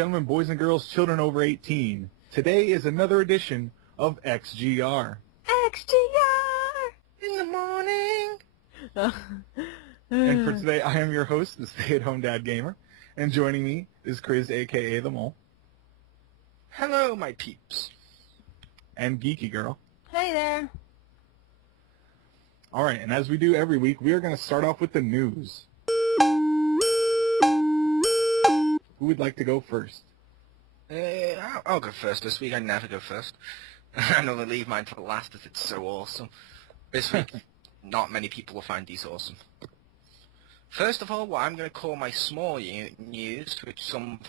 gentlemen, boys and girls, children over 18. Today is another edition of XGR. XGR! In the morning! And for today, I am your host, the stay-at-home dad gamer. And joining me is Chris, a.k.a. The Mole. Hello, my peeps. And Geeky Girl. Hey there. All right, and as we do every week, we are going to start off with the news. Who would like to go first? I'll go first this week. I never go first. I normally leave mine for the last as it's so awesome. This week, not many people will find these awesome. First of all, what I'm going to call my small news, which some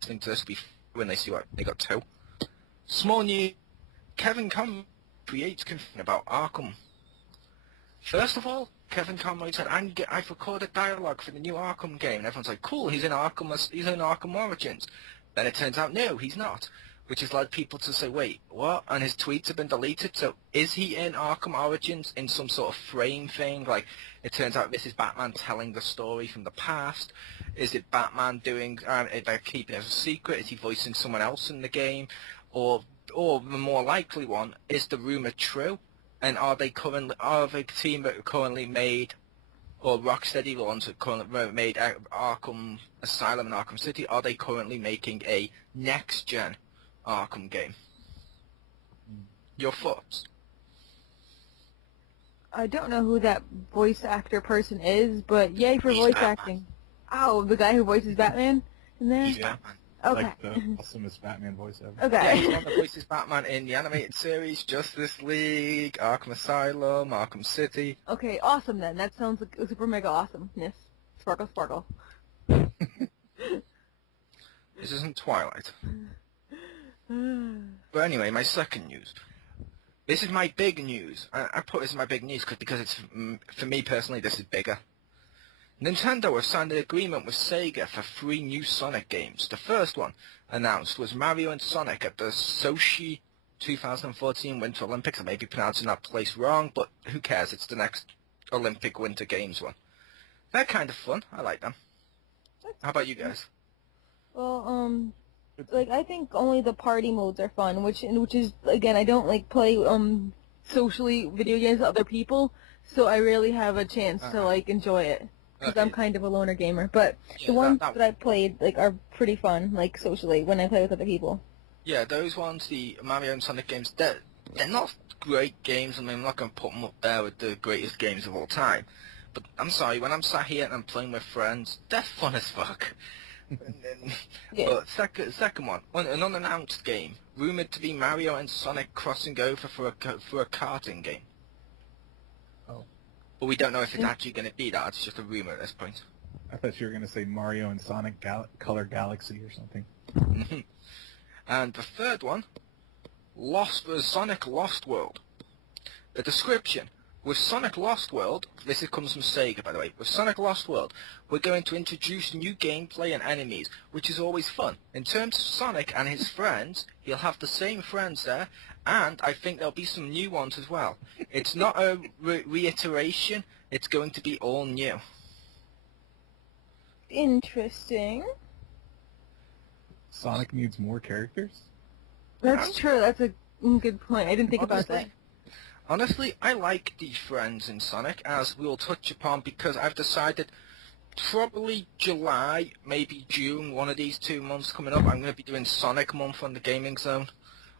think to this will be when they see what they got to. Small news. Kevin Conroy creates confusion about Arkham. First of all, Kevin Conroy said, I've recorded dialogue for the new Arkham game. And everyone's like, cool, he's in Arkham Origins. Then it turns out, no, he's not. Which has led people to say, wait, what? And his tweets have been deleted. So is he in Arkham Origins in some sort of frame thing? Like, it turns out this is Batman telling the story from the past. Is it Batman doing, they're keeping it as a secret? Is he voicing someone else in the game? Or the more likely one, is the rumor true? And are the team that currently made, or Rocksteady, the ones that currently made Arkham Asylum and Arkham City, are they currently making a next-gen Arkham game? Your thoughts? I don't know who that voice actor person is, but yay for voice acting. Oh, the guy who voices Batman in there? He's Batman. Okay. Like the awesomest Batman voice ever. Okay. Yeah, he's the one that voices Batman in the animated series, Justice League, Arkham Asylum, Arkham City. Okay, awesome then. That sounds like super mega awesomeness. Sparkle, sparkle. This isn't Twilight. But anyway, my second news. This is my big news. I put this in my big news because it's, for me personally, this is bigger. Nintendo have signed an agreement with Sega for 3 new Sonic games. The first one announced was Mario and Sonic at the Sochi 2014 Winter Olympics. I may be pronouncing that place wrong, but who cares? It's the next Olympic Winter Games one. They're kind of fun. I like them. How about you guys? Well, like, I think only the party modes are fun, which is, again, I don't, like, play, socially video games with other people, so I rarely have a chance to, like, enjoy it. Because I'm kind of a loner gamer. But Yeah, the ones that I've played, like, are pretty fun, like, socially, when I play with other people. Yeah, those ones, the Mario and Sonic games, they're not great games. I mean, I'm not going to put them up there with the greatest games of all time. But I'm sorry, when I'm sat here and I'm playing with friends, they're fun as fuck. Yeah. But second one, an unannounced game, rumored to be Mario and Sonic crossing over for a karting game. Oh. But we don't know if it's actually going to be that. It's just a rumor at this point. I thought you were going to say Mario and Sonic Color Galaxy or something. And the third one, Sonic Lost World. The description. With Sonic Lost World, comes from Sega, by the way. With Sonic Lost World, we're going to introduce new gameplay and enemies, which is always fun. In terms of Sonic and his friends, he'll have the same friends there, and I think there'll be some new ones as well. It's not a reiteration, it's going to be all new. Interesting. Sonic needs more characters? That's true. That's a good point. I didn't think about that. Honestly, I like the friends in Sonic, as we'll touch upon, because I've decided probably July, maybe June, one of these 2 months coming up, I'm going to be doing Sonic Month on the Gaming Zone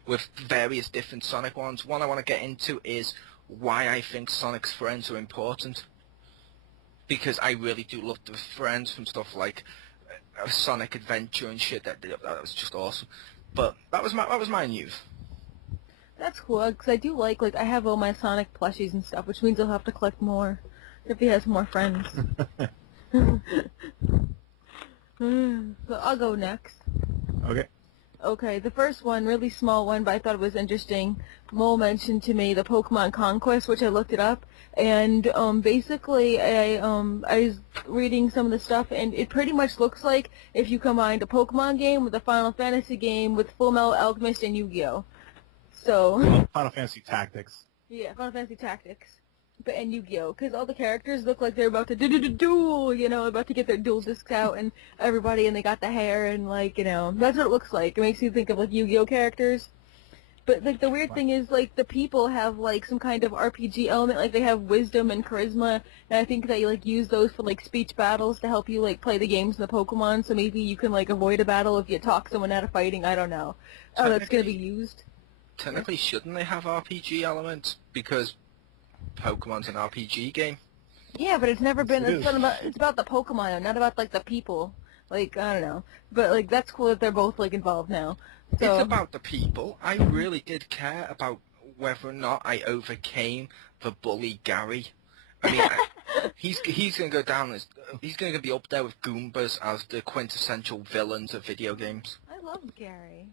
with various different Sonic ones. One I want to get into is why I think Sonic's friends are important, because I really do love the friends from stuff like Sonic Adventure and shit. That was just awesome. But that was my news. That's cool, because I do like, I have all my Sonic plushies and stuff, which means I'll have to collect more if he has more friends. So I'll go next. Okay. Okay, the first one, really small one, but I thought it was interesting. Mole mentioned to me the Pokemon Conquest, which I looked it up, and basically I was reading some of the stuff, and it pretty much looks like if you combined a Pokemon game with a Final Fantasy game with Full Metal Alchemist and Yu-Gi-Oh! So Final Fantasy Tactics. yeah, Final Fantasy Tactics. and Yu-Gi-Oh, because all the characters look like they're about to duel, about to get their duel discs out, and everybody, and they got the hair, and that's what it looks like. It makes you think of like Yu-Gi-Oh characters. But like the weird thing is like the people have like some kind of RPG element, like they have wisdom and charisma, and I think they like use those for like speech battles to help you like play the games in the Pokemon. So maybe you can like avoid a battle if you talk someone out of fighting. I don't know. Oh, that's gonna be used. Technically, shouldn't they have RPG elements because Pokemon's an RPG game? Yeah, but it's never been. It's about the Pokemon, not about like the people. Like I don't know, but like that's cool that they're both like involved now. So, It's about the people. I really did care about whether or not I overcame the bully Gary. I mean, he's gonna go down as he's gonna be up there with Goombas as the quintessential villains of video games. I love Gary.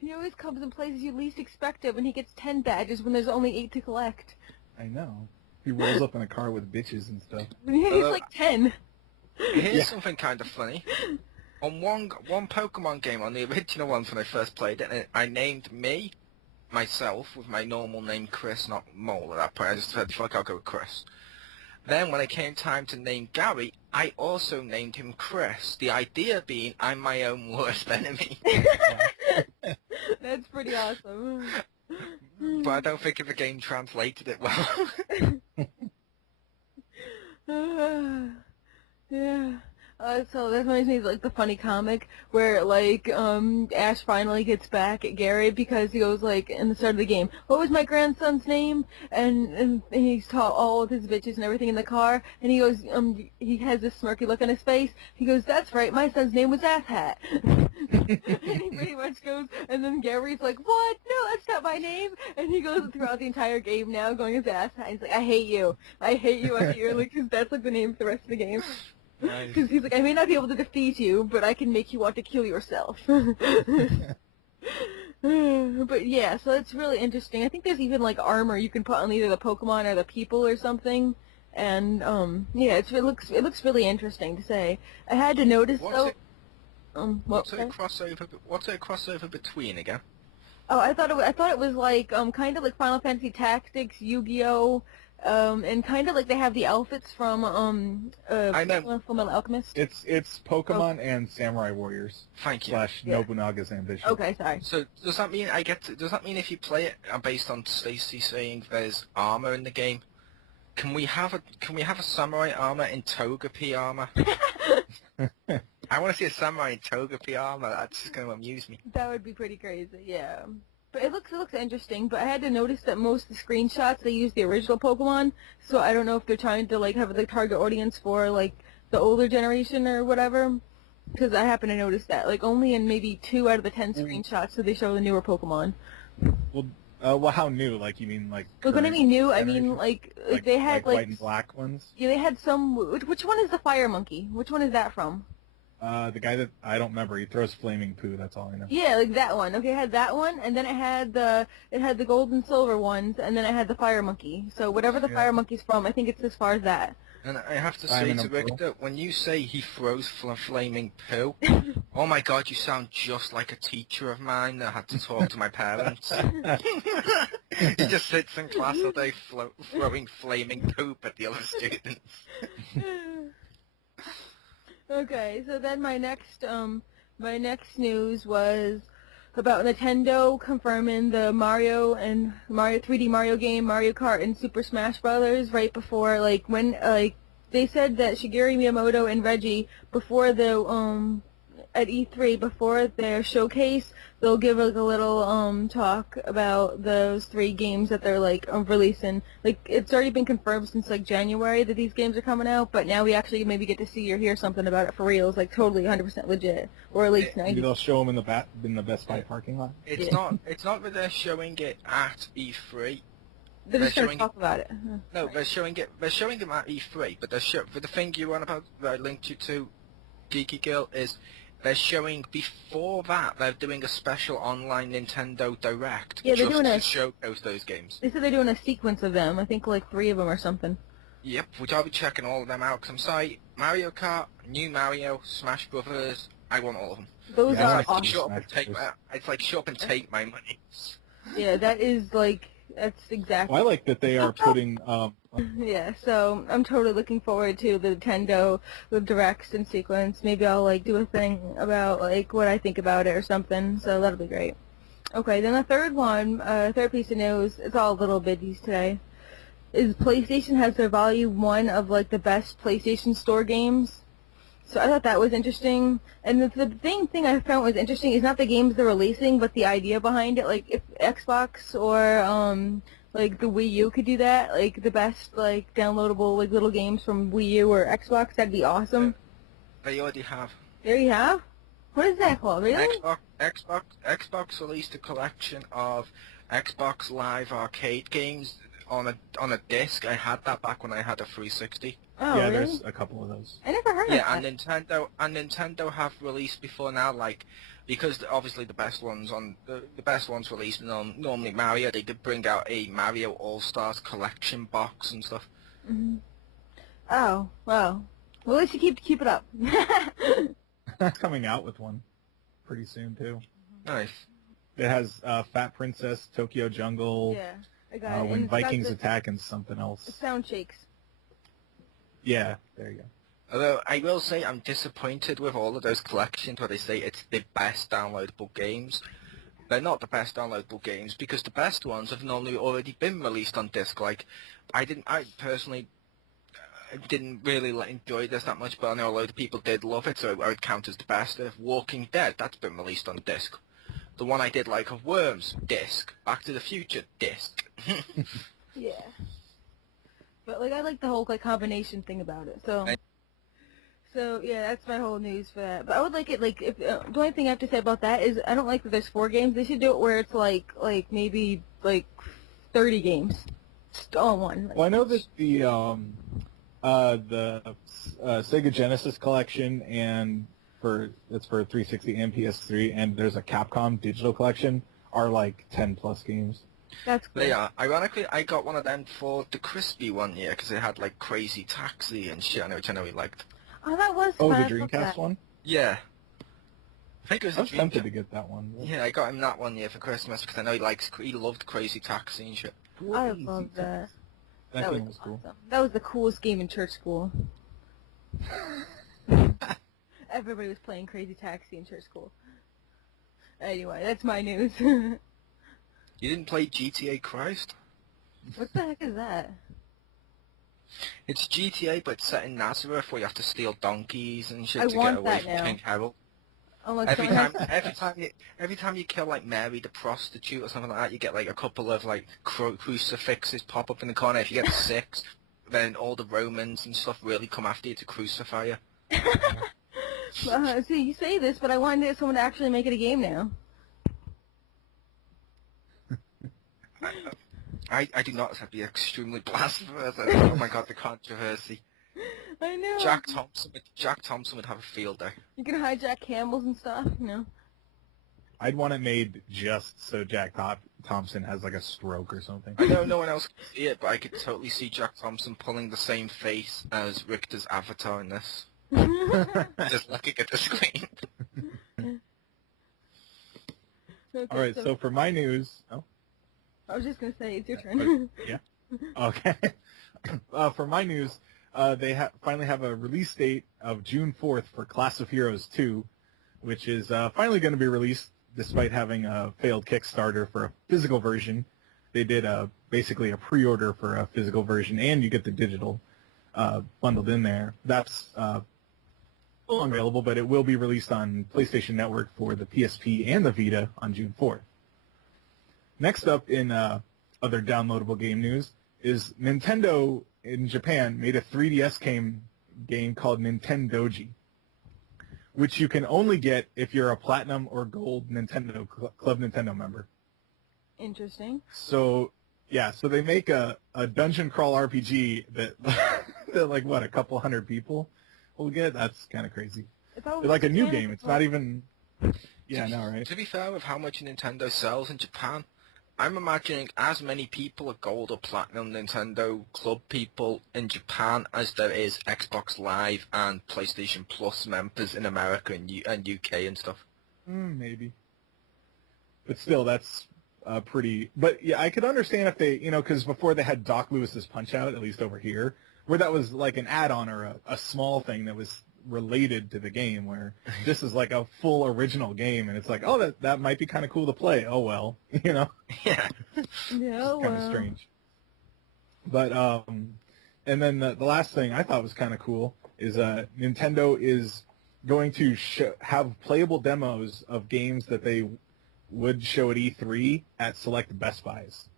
He always comes in places you least expect him, and he gets 10 badges when there's only 8 to collect. I know. He rolls up in a car with bitches and stuff. He's like 10. Here's something kind of funny. On one Pokemon game, on the original ones when I first played it, I named myself, with my normal name Chris, not Mole at that point. I just said, fuck, I'll go with Chris. Then when it came time to name Gary, I also named him Chris. The idea being I'm my own worst enemy. That's pretty awesome. But I don't think the game translated it well. Yeah. So that reminds me of like the funny comic where like Ash finally gets back at Gary because he goes like in the start of the game, what was my grandson's name? And he's taught all of his bitches and everything in the car, and he goes he has this smirky look on his face. He goes, that's right, my son's name was Asshat. And he pretty much goes, and then Gary's like, what? No, that's not my name. And he goes throughout the entire game now going as Asshat. He's like, I hate you. I hate you. Like, cause that's like the name for the rest of the game. Because he's like, I may not be able to defeat you, but I can make you want to kill yourself. But yeah, so it's really interesting. I think there's even like armor you can put on either the Pokemon or the people or something. And yeah, it looks really interesting to say. I had to notice though. What's a crossover between again? Oh, I thought it was like kind of like Final Fantasy Tactics, Yu-Gi-Oh. And kind of like they have the outfits from Fullmetal Alchemist. It's Pokemon and Samurai Warriors. Thank you. / Nobunaga's Ambition. Okay, sorry. So does that mean does that mean if you play it based on Stacy saying there's armor in the game, can we have a samurai armor in Togepi armor? I want to see a samurai in Togepi armor. That's just going to amuse me. That would be pretty crazy, yeah. But it looks interesting, but I had to notice that most of the screenshots, they use the original Pokemon, so I don't know if they're trying to, like, have the target audience for, like, the older generation or whatever, because I happen to notice that. Like, only in maybe 2 out of the 10 screenshots do they show the newer Pokemon. Well, how new? Like, you mean, like... Look, when I mean new, I mean, like they had, white and black ones? Yeah, they had some... Which one is the Fire Monkey? Which one is that from? The guy that I don't remember, he throws flaming poo. That's all I know. Yeah, like that one. Okay, it had that one, and then it had the gold and silver ones, and then it had the fire monkey. So whatever the fire monkey's from, I think it's as far as that. And I have to say to Victor, when you say he throws flaming poo, oh my God, you sound just like a teacher of mine that had to talk to my parents. He just sits in class all day throwing flaming poop at the other students. Okay, so then my next news was about Nintendo confirming the Mario 3D Mario game, Mario Kart and Super Smash Brothers right before they said that Shigeru Miyamoto and Reggie before the at E3 before their showcase they'll give like a little talk about those 3 games that they're like releasing. Like it's already been confirmed since like January that these games are coming out, but now we actually maybe get to see or hear something about it for real. It's like totally 100% legit, or at least 90%. Maybe they'll show them in the Best Buy parking lot. It's not that they're showing it at E3. They're just going to talk about it. No, they're showing it at E3, but for the thing you want about that I linked you to, Geeky Girl, is they're showing before that they're doing a special online Nintendo Direct to showcase those games. They said they're doing a sequence of them. I think like 3 of them or something. Yep, which I'll be checking all of them out. Because I'm sorry, Mario Kart, New Mario, Smash Brothers, I want all of them. Those are awesome. It's like shut up and take my money. Yeah, that is like That's exactly. Well, I like that they are putting. Yeah, so I'm totally looking forward to the Nintendo with directs and sequence. Maybe I'll like do a thing about like what I think about it or something. So that'll be great. Okay, then the third one, third piece of news. It's all little biddies today. Is PlayStation has their volume 1 of like the best PlayStation Store games. So I thought that was interesting. And the thing I found was interesting is not the games they're releasing, but the idea behind it. Like if Xbox or like the Wii U could do that, like the best like downloadable like little games from Wii U or Xbox, that'd be awesome. They already have. There you have. What is that called? Really? Xbox released a collection of Xbox Live arcade games on a disc. I had that back when I had a 360. Oh, yeah, really? there's a couple of those. I never heard of Yeah, that. and Nintendo have released before now, like, because obviously the best ones released normally Mario. They did bring out a Mario All Stars collection box and stuff. Mm-hmm. Oh, well. Well, at least you keep it up. Coming out with one pretty soon too. Nice. It has Fat Princess, Tokyo Jungle, Yeah, I got it. And When it's got Vikings the Attack, and something else. sound shakes. Yeah, there you go. Although I will say I'm disappointed with all of those collections where they say it's the best downloadable games. They're not the best downloadable games because the best ones have normally already been released on disc. Like, I personally didn't really enjoy this that much, but I know a load of people did love it, so I would count as the best. Walking Dead, that's been released on disc. The one I did like of Worms, disc. Back to the Future, disc. Yeah. But like I like the whole like combination thing about it. So yeah, that's my whole news for that. But I would like it like if the only thing I have to say about that is I don't like that there's 4 games. They should do it where it's like maybe like 30 games, just all in one. Like, Well, I know that the Sega Genesis collection and it's for 360 and PS3, and there's a Capcom digital collection are like 10 plus games. that's cool. They are. Ironically, I got one of them for the Crispy one year because it had like Crazy Taxi and shit, which I know he liked. Oh, that was Oh, fun. the Dreamcast one? Yeah. I think it was I was a tempted Dreamcast. to get that one. Yeah, I got him that one year for Christmas because I know he loved Crazy Taxi and shit. I love that. That game was cool. Awesome. That was the coolest game in church school. Everybody was playing Crazy Taxi in church school. Anyway, that's my news. You didn't play GTA Christ? What the heck is that? It's GTA, but it's set in Nazareth where you have to steal donkeys and shit I to want get away that from now. King Harold. Oh, like Every someone time, has every time you kill like Mary the prostitute or something like that, you get like a couple of like crucifixes pop up in the corner. If you get 6, then all the Romans and stuff really come after you to crucify you. See, you say this, but I wanted someone to actually make it a game now. I do not have to be extremely blasphemous. Oh my god, the controversy. I know. Jack Thompson would have a field day. You can hijack camels and stuff, you know. I'd want it made just so Jack Thompson has like a stroke or something. I know no one else can see it, but I could totally see Jack Thompson pulling the same face as Richter's avatar in this. Just looking at the screen. Okay, All right, so for my news... Oh, I was just going to say, it's your turn. yeah? Okay. For my news, they finally have a release date of June 4th for Class of Heroes 2, which is finally going to be released despite having a failed Kickstarter for a physical version. They did basically a pre-order for a physical version, and you get the digital bundled in there. That's still unavailable, but it will be released on PlayStation Network for the PSP and the Vita on June 4th. Next up in other downloadable game news is Nintendo in Japan made a 3DS game called Nintendoji, which you can only get if you're a Platinum or Gold Nintendo Club Nintendo member. Interesting. So, yeah, so they make a dungeon crawl RPG that, that like, what, a couple hundred people will get? That's kind of crazy. It's always Like a new Japan, game. It's not even... Yeah, I know, right? To be fair with how much Nintendo sells in Japan, I'm imagining as many people are Gold or Platinum Nintendo Club people in Japan as there is Xbox Live and PlayStation Plus members in America and UK and stuff. Maybe. But still, that's pretty. But yeah, I could understand if they, because before they had Doc Lewis's Punch-Out, at least over here, where that was like an add-on or a small thing that was related to the game, where this is like a full original game, and it's like, oh, that might be kind of cool to play. Oh well, Yeah. Yeah, it's kind of strange. But and then the last thing I thought was kind of cool is Nintendo is going to have playable demos of games that they would show at E3 at select Best Buys.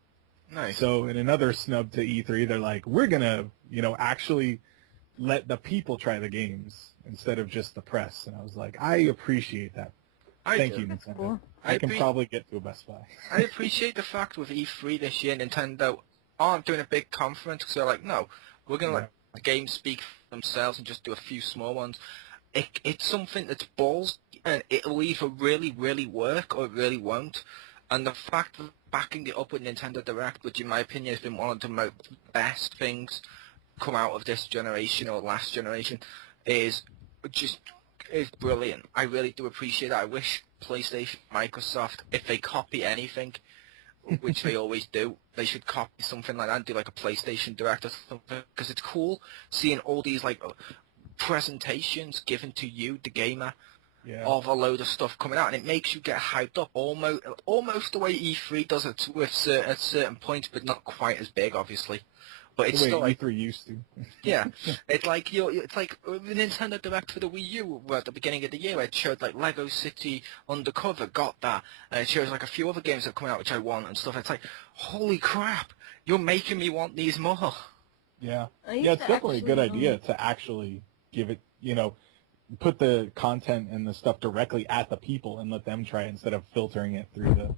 Nice. So in another snub to E3, they're like, we're gonna, actually let the people try the games instead of just the press. And I was like, I appreciate that. Thank you, Nintendo. Cool. I can probably get to a Best Buy. I appreciate the fact with E3 this year, Nintendo aren't doing a big conference because they're like, no, we're going to let the games speak for themselves and just do a few small ones. It's something that's balls, and it'll either really, really work or it really won't. And the fact of backing it up with Nintendo Direct, which in my opinion has been one of the best things come out of this generation or last generation, is brilliant. I really do appreciate that. I wish PlayStation, Microsoft, if they copy anything, which they always do, they should copy something like that and do like a PlayStation Direct or something, because it's cool seeing all these like presentations given to you, the gamer, of a load of stuff coming out, and it makes you get hyped up almost the way E3 does it at certain points, but not quite as big, obviously. But it's still like E3 used to. Yeah, it's like the Nintendo Direct for the Wii U where at the beginning of the year it showed like Lego City Undercover, got that, and it shows like a few other games that are coming out which I want and stuff. It's like, holy crap, you're making me want these more. Yeah, it's definitely a good idea to actually give it, put the content and the stuff directly at the people and let them try it instead of filtering it through the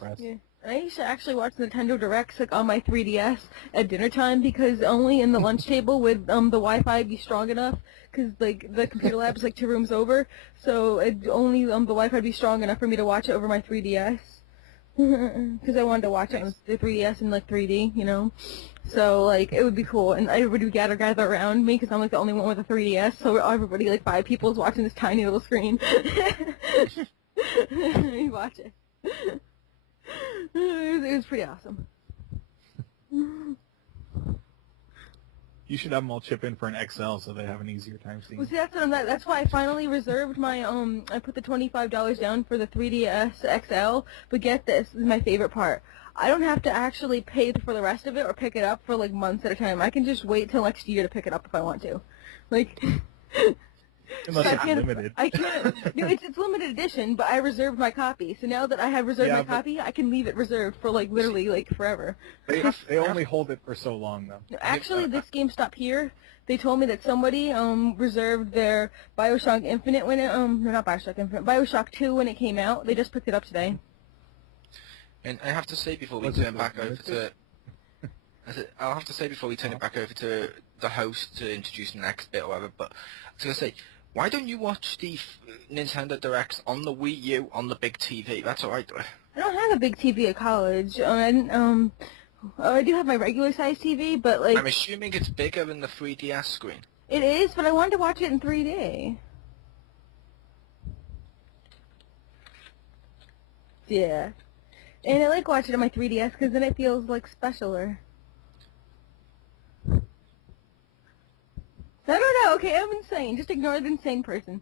press. Yeah. I used to actually watch Nintendo Directs like on my 3DS at dinner time, because only in the lunch table would the Wi-Fi be strong enough, because like the computer lab is like 2 rooms over, so only the Wi-Fi would be strong enough for me to watch it over my 3DS, because I wanted to watch it on the 3DS in like 3D, So like it would be cool, and everybody would gather around me because I'm like the only one with a 3DS. So everybody, like 5 people, is watching this tiny little screen. You watch it. It was pretty awesome. You should have them all chip in for an XL so they have an easier time seeing. Well, see, that's why I finally reserved my I put the $25 down for the 3DS XL. But get this is my favorite part. I don't have to actually pay for the rest of it or pick it up for like months at a time. I can just wait till next year to pick it up if I want to. Like, unless it's limited. I can't. No, it's limited edition, but I reserved my copy. So now that I have reserved my copy, I can leave it reserved for like literally like forever. They only hold it for so long though. Actually, this GameStop here, they told me that somebody reserved their BioShock Infinite when it no, not BioShock Infinite, BioShock 2 when it came out. They just picked it up today. And I have to say before we turn back over to I'll have to say before we turn it back over to the host to introduce the next bit or whatever, but I was going to say, why don't you watch the Nintendo Directs on the Wii U on the big TV? That's what I do. I don't have a big TV at college. I do have my regular size TV, but like... I'm assuming it's bigger than the 3DS screen. It is, but I wanted to watch it in 3D. Yeah. And I like watching it on my 3DS because then it feels like specialer. I don't know. Okay, I'm insane. Just ignore the insane person.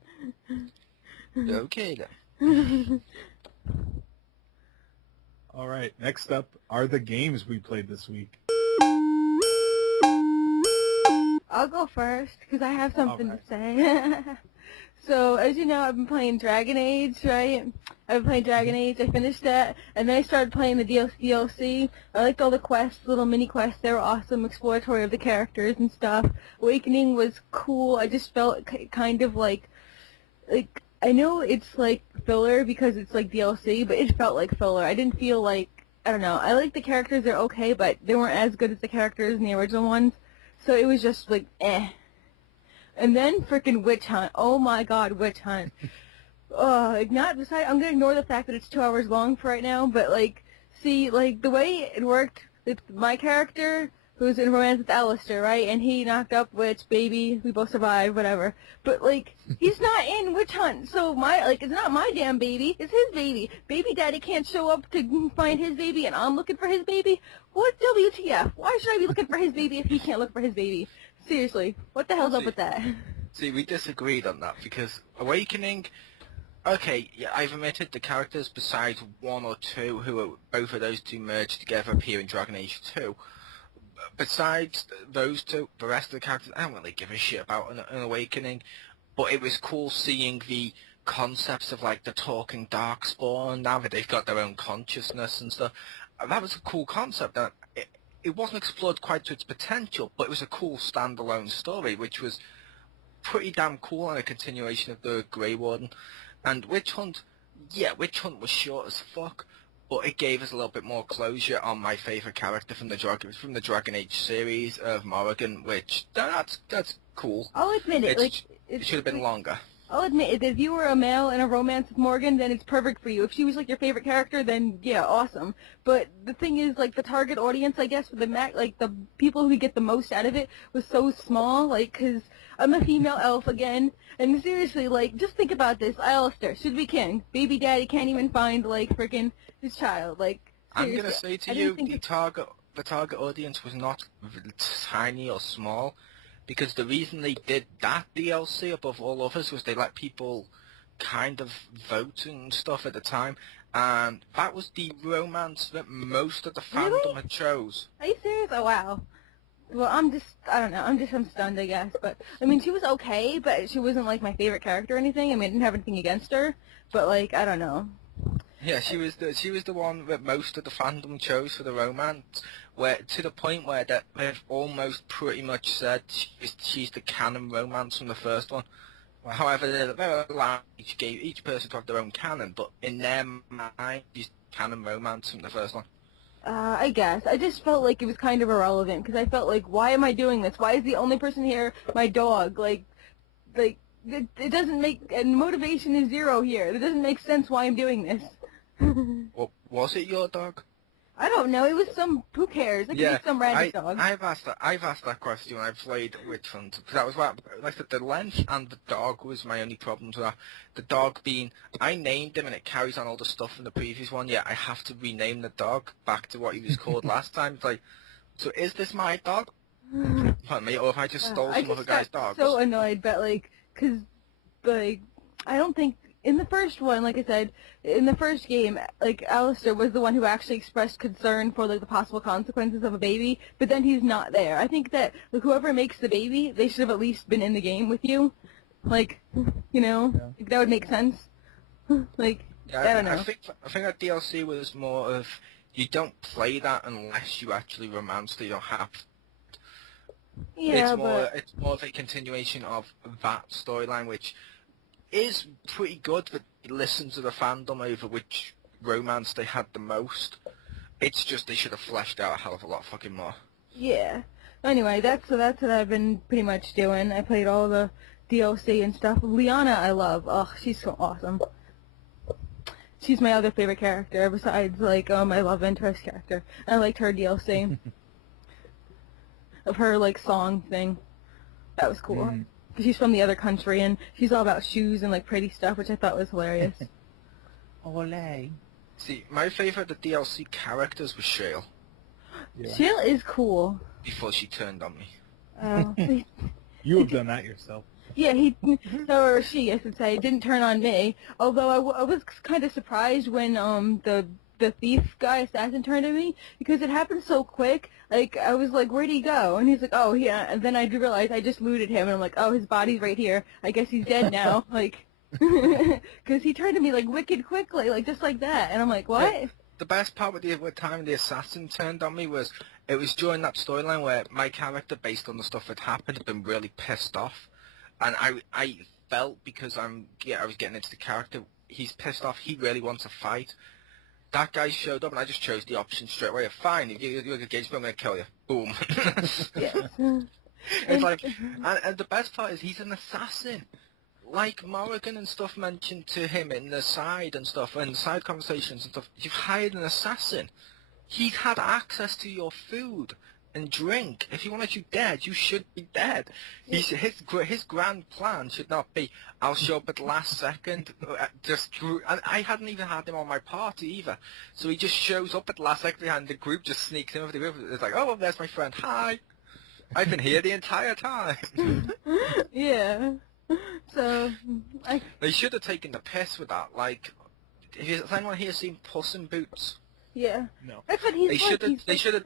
Okay, then. All right, next up are the games we played this week. I'll go first because I have something to say. So, as you know, I've been playing Dragon Age, right? I've been playing Dragon Age. I finished that, and then I started playing the DLC. I liked all the quests, little mini quests. They were awesome, exploratory of the characters and stuff. Awakening was cool. I just felt kind of like I know it's like filler because it's like DLC, but it felt like filler. I didn't feel like, I don't know. I like the characters. They're okay, but they weren't as good as the characters in the original ones. So it was just like, eh. And then frickin' Witch Hunt. Oh my god, Witch Hunt. I'm gonna ignore the fact that it's 2 hours long for right now, but like, see, like, the way it worked with my character, who's in romance with Alistair, right? And he knocked up Witch, baby, we both survived, whatever. But, like, he's not in Witch Hunt, so it's not my damn baby, it's his baby. Baby daddy can't show up to find his baby, and I'm looking for his baby? What WTF? Why should I be looking for his baby if he can't look for his baby? Seriously, what the hell's up with that? See, we disagreed on that, because Awakening... Okay, yeah, I've omitted the characters besides one or two who are both of those two merged together appear in Dragon Age 2. Besides those two, the rest of the characters, I don't really give a shit about an Awakening, but it was cool seeing the concepts of, like, the talking Darkspawn, now that they've got their own consciousness and stuff. That was a cool concept. It wasn't explored quite to its potential, but it was a cool standalone story, which was pretty damn cool and a continuation of the Grey Warden. And Witch Hunt, yeah, Witch Hunt was short as fuck, but it gave us a little bit more closure on my favourite character from the Dragon Age series of Morrigan, which that's cool. I'll admit it, it should have been longer. I'll admit it, if you were a male in a romance with Morgan, then it's perfect for you. If she was, like, your favorite character, then, yeah, awesome. But the thing is, like, the target audience, I guess, for the people who get the most out of it was so small, like, because I'm a female elf again, and seriously, like, just think about this. Alistair should be king. Baby daddy can't even find, like, frickin' his child, like, seriously. I'm gonna say to you, the target audience was not tiny or small, because the reason they did that DLC above all others was they let people kind of vote and stuff at the time, and that was the romance that most of the fandom had chose. Are you serious? Oh, wow. Well, I don't know, I'm stunned, I guess, but, I mean, she was okay, but she wasn't, like, my favorite character or anything. I mean, I didn't have anything against her, but, like, I don't know. Yeah, she was the one that most of the fandom chose for the romance, where to the point where they've almost pretty much said she's the canon romance from the first one. However, they're allowed each person to have their own canon, but in their mind, she's canon romance from the first one. I guess. I just felt like it was kind of irrelevant, because I felt like, why am I doing this? Why is the only person here my dog? Like, it doesn't make, and motivation is zero here. It doesn't make sense why I'm doing this. Well, was it your dog? I don't know. It was who cares? It could be some random dog. I've asked that question when I played Witch Hunt, because that was what, like I said, the length and the dog was my only problem with that. The dog being, I named him and it carries on all the stuff from the previous one, yet I have to rename the dog back to what he was called last time. It's like, so is this my dog? Pardon me, or if I just stole some other guy's dog? So annoyed, but because I don't think, in the first one, like I said, in the first game, like, Alistair was the one who actually expressed concern for, like, the possible consequences of a baby, but then he's not there. I think that, like, whoever makes the baby, they should have at least been in the game with you. Like, you know, like, that would make sense. Like, yeah, I don't know. I think that DLC was more of, you don't play that unless you actually romance it, you don't have to. Yeah, it's more of a continuation of that storyline, which is pretty good, but it listens to the fandom over which romance they had the most. It's just they should have fleshed out a hell of a lot fucking more. Yeah. Anyway, that's what I've been pretty much doing. I played all the DLC and stuff. Liana I love. Oh, she's so awesome. She's my other favorite character besides, like, my love interest character. I liked her DLC. Of her, like, song thing. That was cool. Mm. She's from the other country, and she's all about shoes and, like, pretty stuff, which I thought was hilarious. Olé. See, my favourite of the DLC characters was Shale. Yeah. Shale is cool. Before she turned on me. Oh. You have done that yourself. Yeah, or she, I should say, didn't turn on me. Although I was kind of surprised when the thief guy, assassin, turned on me, because it happened so quick. Like, I was like, where'd he go? And he's like, oh, yeah. And then I realized I just looted him, and I'm like, oh, his body's right here. I guess he's dead now. Like, because he turned to me, like, wicked quickly, like, just like that. And I'm like, what? Yeah, the best part with the time the assassin turned on me was, it was during that storyline where my character, based on the stuff that happened, had been really pissed off. And I felt, because I was getting into the character, he's pissed off, he really wants a fight. That guy showed up, and I just chose the option straight away. Fine, if you're engaged, I'm going to kill you. Boom. Yes. It's like, and the best part is he's an assassin. Like Morrigan and stuff mentioned to him in the side and stuff, and side conversations and stuff. You've hired an assassin. He's had access to your food. and drink. If he wanted you dead, you should be dead. His grand plan should not be, I'll show up at the last second. And I hadn't even had him on my party either. So he just shows up at the last second and the group just sneaks in over the group. It's like, oh, well, there's my friend. Hi. I've been here the entire time. Yeah. So, They should have taken the piss with that. Like, has anyone here seen Puss in Boots? yeah. No. That's what he's They should have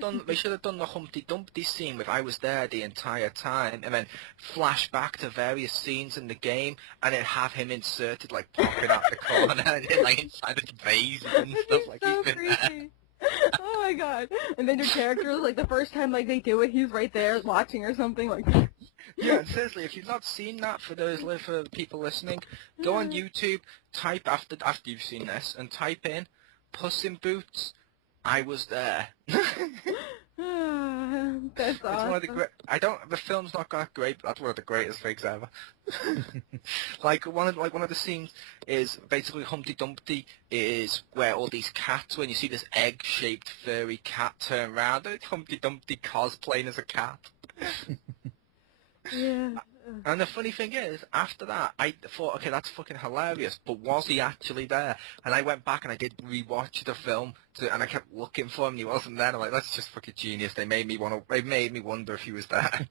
done the Humpty Dumpty scene with I was there the entire time, and then flash back to various scenes in the game, and then have him inserted like popping out the corner and like inside the vase and stuff like so he's been there. creepy. Oh my god. And then your character, like the first time like they do it, he's right there watching or something like. Yeah, and seriously, if you've not seen that, for people listening, go on YouTube, type after you've seen this, and type in Puss in Boots. I was there. That's It's one of awesome. the film's not that great, but that's one of the greatest things ever. like one of the scenes is basically Humpty Dumpty is where all these cats, when you see this egg-shaped furry cat turn around, it's Humpty Dumpty cosplaying as a cat. Yeah. And the funny thing is, after that, I thought, okay, that's fucking hilarious, but was he actually there? And I went back and I did rewatch the film, and I kept looking for him, and he wasn't there, and I'm like, that's just fucking genius. They made me wonder if he was there.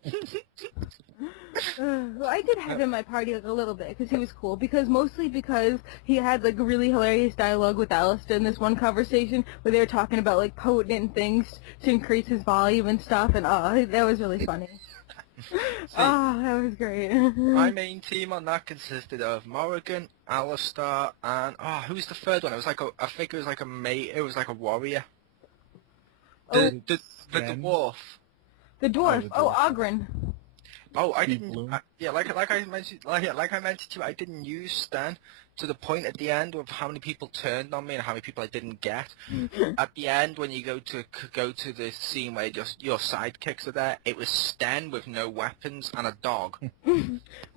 Well, I did have him in my party like a little bit because he was cool. Mostly because he had like really hilarious dialogue with Alistair in this one conversation where they were talking about like potent things to increase his volume and stuff, and that was really funny. That was great. My main team on that consisted of Morrigan, Alistair, and who's the third one? It was like I think it was like a mate. It was like a warrior. The dwarf. The dwarf. the Oh, dwarf. Ogren. Oh, I Steve didn't. Bloom. Like I mentioned to you, I didn't use Stan to the point at the end of how many people turned on me and how many people I didn't get. At the end, when you go to the scene where just your sidekicks are there, it was Stan with no weapons and a dog.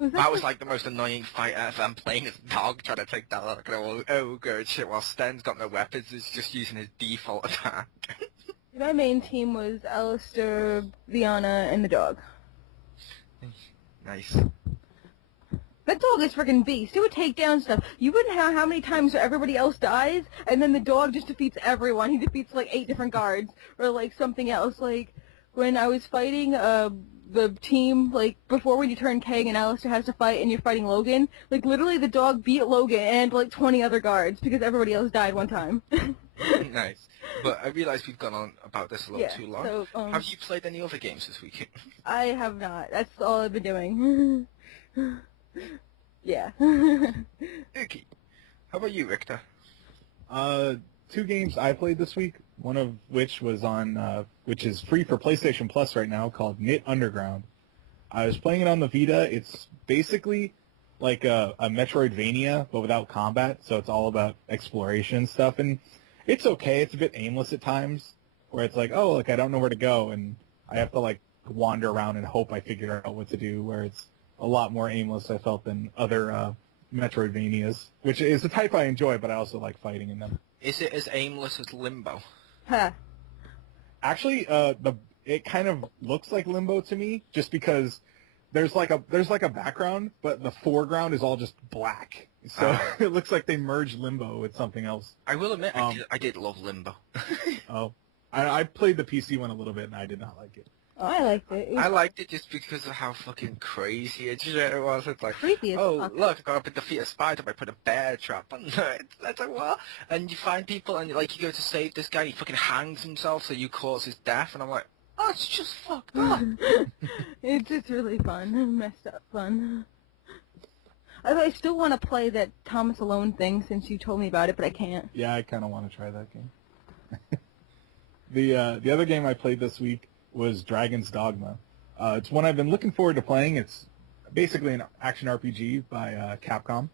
That was like the most annoying fight ever. I'm playing as a dog trying to take that like ogre and shit, while Stan's got no weapons. He's just using his default attack. My main team was Alistair, Liana, and the dog. Nice. That dog is freaking beast. It would take down stuff. You wouldn't have how many times everybody else dies, and then the dog just defeats everyone. He defeats like 8 different guards, or like something else. Like when I was fighting the team, like before when you turn Kang and Alistair has to fight, and you're fighting Logan, like literally the dog beat Logan and like 20 other guards because everybody else died one time. Nice. But I realize we've gone on about this a little too long. So, have you played any other games this week? I have not. That's all I've been doing. Yeah. Okay. How about you, Richter? 2 games I played this week, one of which was on, which is free for PlayStation Plus right now, called Knit Underground. I was playing it on the Vita. It's basically like a Metroidvania, but without combat, so it's all about exploration and stuff, and it's okay. It's a bit aimless at times, where it's like, oh, like I don't know where to go, and I have to like wander around and hope I figure out what to do, where it's a lot more aimless, I felt, than other Metroidvanias, which is a type I enjoy, but I also like fighting in them. Is it as aimless as Limbo? Huh. Actually, it kind of looks like Limbo to me, just because there's like a background, but the foreground is all just black. So it looks like they merged Limbo with something else. I will admit, I did love Limbo. Oh, I played the PC one a little bit, and I did not like it. Oh, I liked it. I liked it just because of how fucking crazy it was. It's like, Creepy as fuck. look, I got up and defeat a spider by putting a bear trap on it. That's like, what? And you find people, and like you go to save this guy, and he fucking hangs himself, so you cause his death, and I'm like, oh, it's just fucked up. It's really fun. Messed up fun. I still want to play that Thomas Alone thing since you told me about it, but I can't. Yeah, I kind of want to try that game. The other game I played this week was Dragon's Dogma. It's one I've been looking forward to playing. It's basically an action RPG by Capcom.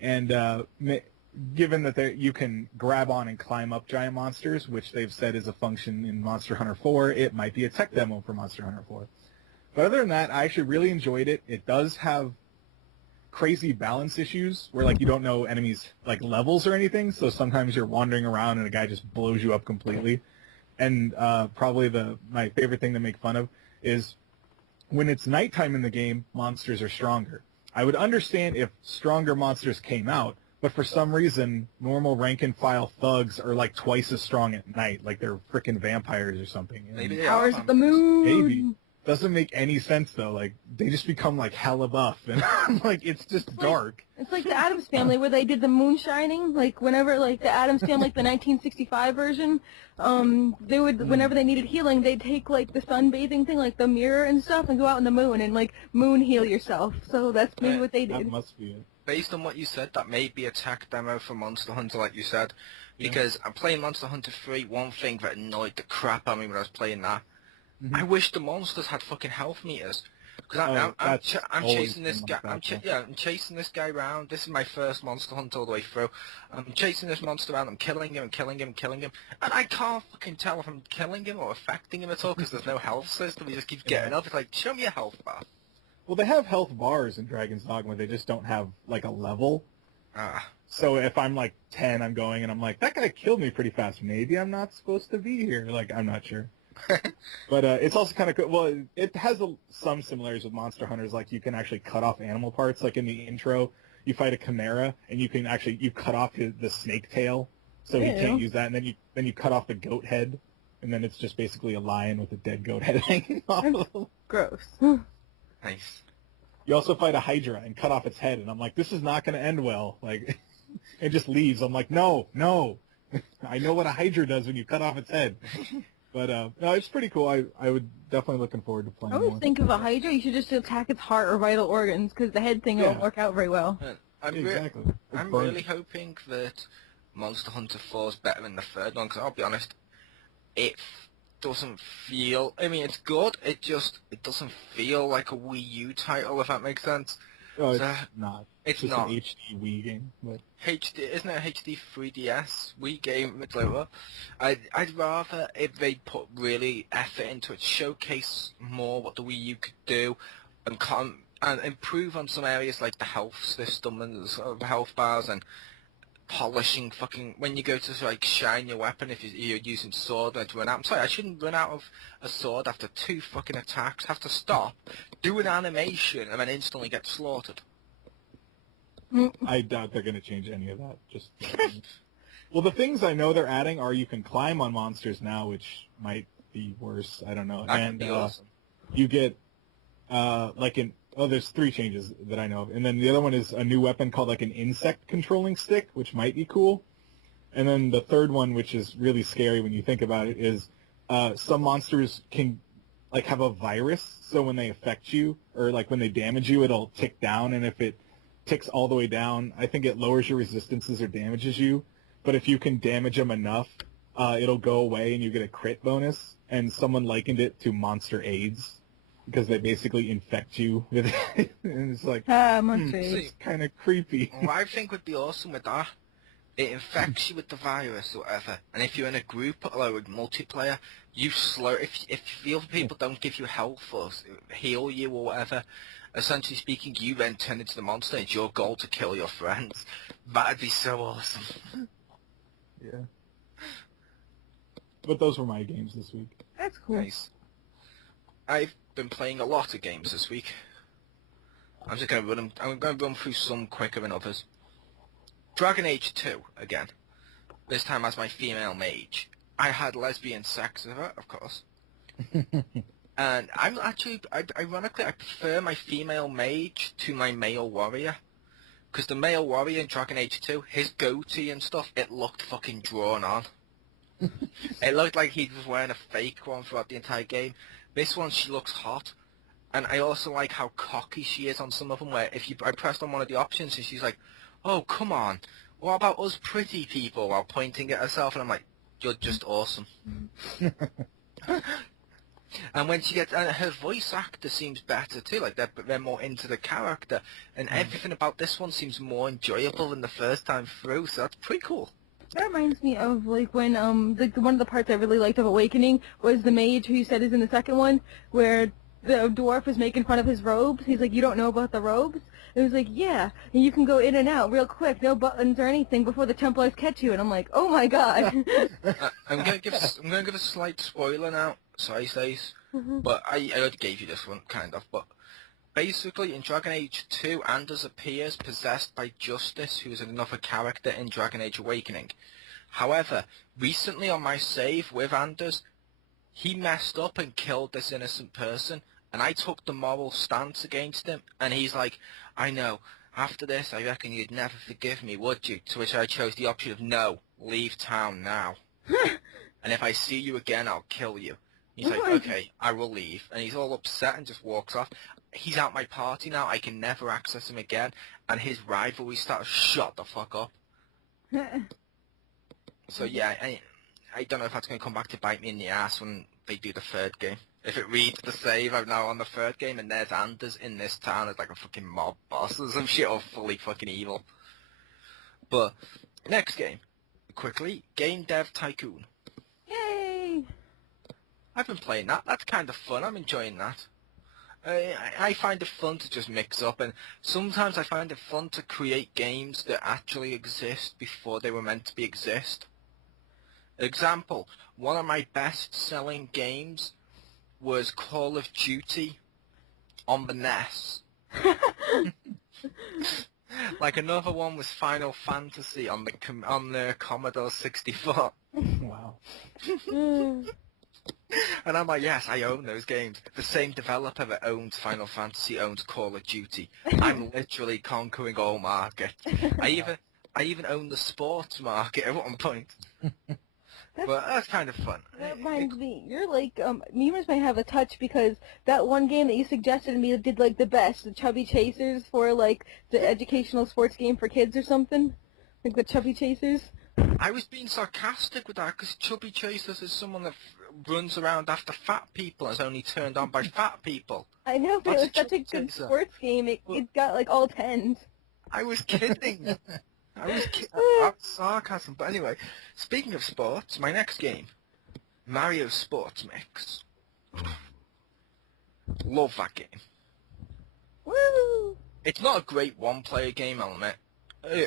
And given that you can grab on and climb up giant monsters, which they've said is a function in Monster Hunter 4, it might be a tech demo for Monster Hunter 4. But other than that, I actually really enjoyed it. It does have crazy balance issues where like you don't know enemies like levels or anything, so sometimes you're wandering around and a guy just blows you up completely. And probably my favorite thing to make fun of is when it's nighttime in the game, monsters are stronger. I would understand if stronger monsters came out, but for some reason, normal rank-and-file thugs are like twice as strong at night, like they're freaking vampires or something. And Maybe they Powers are. of the moon. maybe. Doesn't make any sense, though. Like, they just become, like, hella buff, and I'm like, it's just dark. It's like the Addams Family where they did the moon shining. Like whenever, like the Addams Family, like the 1965 version, they would whenever they needed healing, they'd take like the sunbathing thing, like the mirror and stuff, and go out in the moon and like moon heal yourself. So that's maybe what they That did. must be it. Based on what you said, that may be a tech demo for Monster Hunter, like you said. Because I'm playing Monster Hunter 3, one thing that annoyed the crap out of me when I was playing that, I wish the monsters had fucking health meters. Because I'm chasing this guy. I'm chasing this guy around. This is my first Monster Hunter all the way through. I'm chasing this monster around. I'm killing him, and I can't fucking tell if I'm killing him or affecting him at all because there's no health system. He just keeps getting up. It's like, show me a health bar. Well, they have health bars in Dragon's Dogma. They just don't have, like, a level. So if I'm, like, 10, I'm going, and I'm like, that guy killed me pretty fast. Maybe I'm not supposed to be here. Like, I'm not sure. But it's also kind of cool. Well, it has some similarities with Monster Hunters. Like, you can actually cut off animal parts. Like, in the intro, you fight a chimera, and you can actually, you cut off the snake tail, so he can't use that. And then you cut off the goat head, and then it's just basically a lion with a dead goat head hanging off of him. Gross. Nice. You also fight a Hydra and cut off its head, and I'm like, this is not going to end well. Like, it just leaves. I'm like, no. I know what a Hydra does when you cut off its head. But, no, it's pretty cool. I would definitely looking forward to playing I more. always think of a Hydra, you should just attack its heart or vital organs, because the head thing won't work out very well. I'm really hoping that Monster Hunter 4 is better than the third one, because I'll be honest, it doesn't feel... I mean, it's good, it doesn't feel like a Wii U title, if that makes sense. Oh, it's not. It's just not. an HD Wii game. But... Isn't it a HD 3DS Wii game? It's like, well, I'd rather if they put really effort into it, showcase more what the Wii U could do, and improve on some areas like the health system and the sort of health bars and polishing fucking when you go to like shine your weapon if you're using sword and run out. I'm sorry, I shouldn't run out of a sword after 2 fucking attacks. Have to stop, do an animation, and then instantly get slaughtered. I doubt they're going to change any of that. Just well, the things I know they're adding are you can climb on monsters now, which might be worse. I don't know. That could be awesome. You get there's 3 changes that I know of, and then the other one is a new weapon called like an insect controlling stick, which might be cool. And then the third one, which is really scary when you think about it, is some monsters can like have a virus, so when they affect you or like when they damage you, it'll tick down, and if it ticks all the way down, I think it lowers your resistances or damages you. But if you can damage them enough, it'll go away and you get a crit bonus. And someone likened it to Monster AIDS because they basically infect you with it. And it's like, Monster AIDS. It's kind of creepy. What I think would be awesome with that, it infects you with the virus or whatever, and if you're in a group or with multiplayer, you slow. If the other people don't give you health or heal you or whatever, essentially speaking, you then turn into the monster. It's your goal to kill your friends. That'd be so awesome. Yeah. But those were my games this week. That's cool. Nice. I've been playing a lot of games this week. I'm just going to run them. I'm going to run through some quicker than others. Dragon Age 2 again. This time as my female mage. I had lesbian sex with her, of course. And I'm actually, ironically, I prefer my female mage to my male warrior. Because the male warrior in Dragon Age 2, his goatee and stuff, it looked fucking drawn on. It looked like he was wearing a fake one throughout the entire game. This one, she looks hot. And I also like how cocky she is on some of them, where I pressed on one of the options and she's like, oh, come on, what about us pretty people, while pointing at herself, and I'm like, you're just awesome. And when she gets, and her voice actor seems better too, like they're more into the character, and everything about this one seems more enjoyable than the first time through, so that's pretty cool. That reminds me of like when one of the parts I really liked of Awakening was the mage who you said is in the second one, where the dwarf was making fun of his robes. He's like, you don't know about the robes? And he was like, yeah, and you can go in and out real quick, no buttons or anything before the Templars catch you. And I'm like, oh my god. I'm gonna give a slight spoiler now. Sorry, Stace, but I already gave you this one, kind of. But basically, in Dragon Age 2, Anders appears possessed by Justice, who is another character in Dragon Age Awakening. However, recently on my save with Anders, he messed up and killed this innocent person, and I took the moral stance against him, and he's like, I know, after this I reckon you'd never forgive me, would you? To which I chose the option of no, leave town now. And if I see you again, I'll kill you. He's like, okay, I will leave. And he's all upset and just walks off. He's at my party now, I can never access him again, and his rivalry starts shut the fuck up. So yeah, I don't know if that's going to come back to bite me in the ass when they do the third game. If it reads the save, I'm now on the third game, and there's Anders in this town as like a fucking mob boss or some shit, or fully fucking evil. But, next game. Quickly, Game Dev Tycoon. Yay! I've been playing that. That's kind of fun. I'm enjoying that. I find it fun to just mix up, and sometimes I find it fun to create games that actually exist before they were meant to exist. Example, one of my best-selling games was Call of Duty on the NES. Like another one was Final Fantasy on the Commodore 64. Wow. And I'm like, yes, I own those games. The same developer that owns Final Fantasy owns Call of Duty. I'm literally conquering all markets. I even own the sports market at one point. But that's kind of fun. That reminds me, you're like, Memers might have a touch because that one game that you suggested to me did like the best, the Chubby Chasers for like the educational sports game for kids or something. Like the Chubby Chasers. I was being sarcastic with that because Chubby Chasers is someone that runs around after fat people and is only turned on by fat people. I know, but That's it was such a good Chaser. sports game. It got like all tens. I was kidding. That's sarcasm. But anyway, speaking of sports, my next game, Mario Sports Mix. Love that game. Woo! It's not a great one-player game, I'll admit.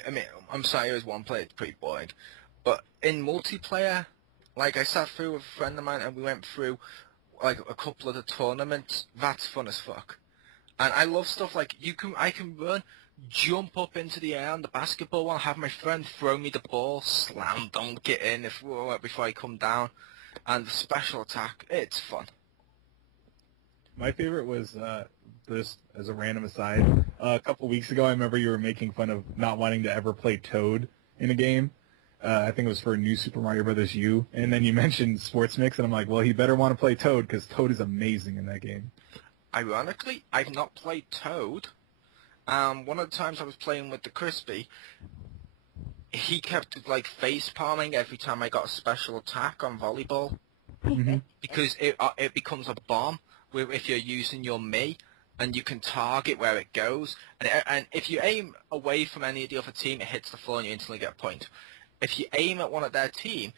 I mean, I'm sorry, it was one player, it's pretty boring. But in multiplayer, like I sat through with a friend of mine and we went through like a couple of the tournaments. That's fun as fuck. And I love stuff like I can run, jump up into the air on the basketball one, have my friend throw me the ball, slam dunk it in before I come down, and the special attack. It's fun. My favorite was, just as a random aside, a couple weeks ago I remember you were making fun of not wanting to ever play Toad in a game. I think it was for New Super Mario Bros. U, and then you mentioned Sports Mix, and I'm like, well, he better want to play Toad, because Toad is amazing in that game. Ironically, I've not played Toad. One of the times I was playing with the Crispy, he kept like face palming every time I got a special attack on volleyball, because it becomes a bomb if you're using your Mii, and you can target where it goes, and if you aim away from any of the other team, it hits the floor and you instantly get a point. If you aim at one of their team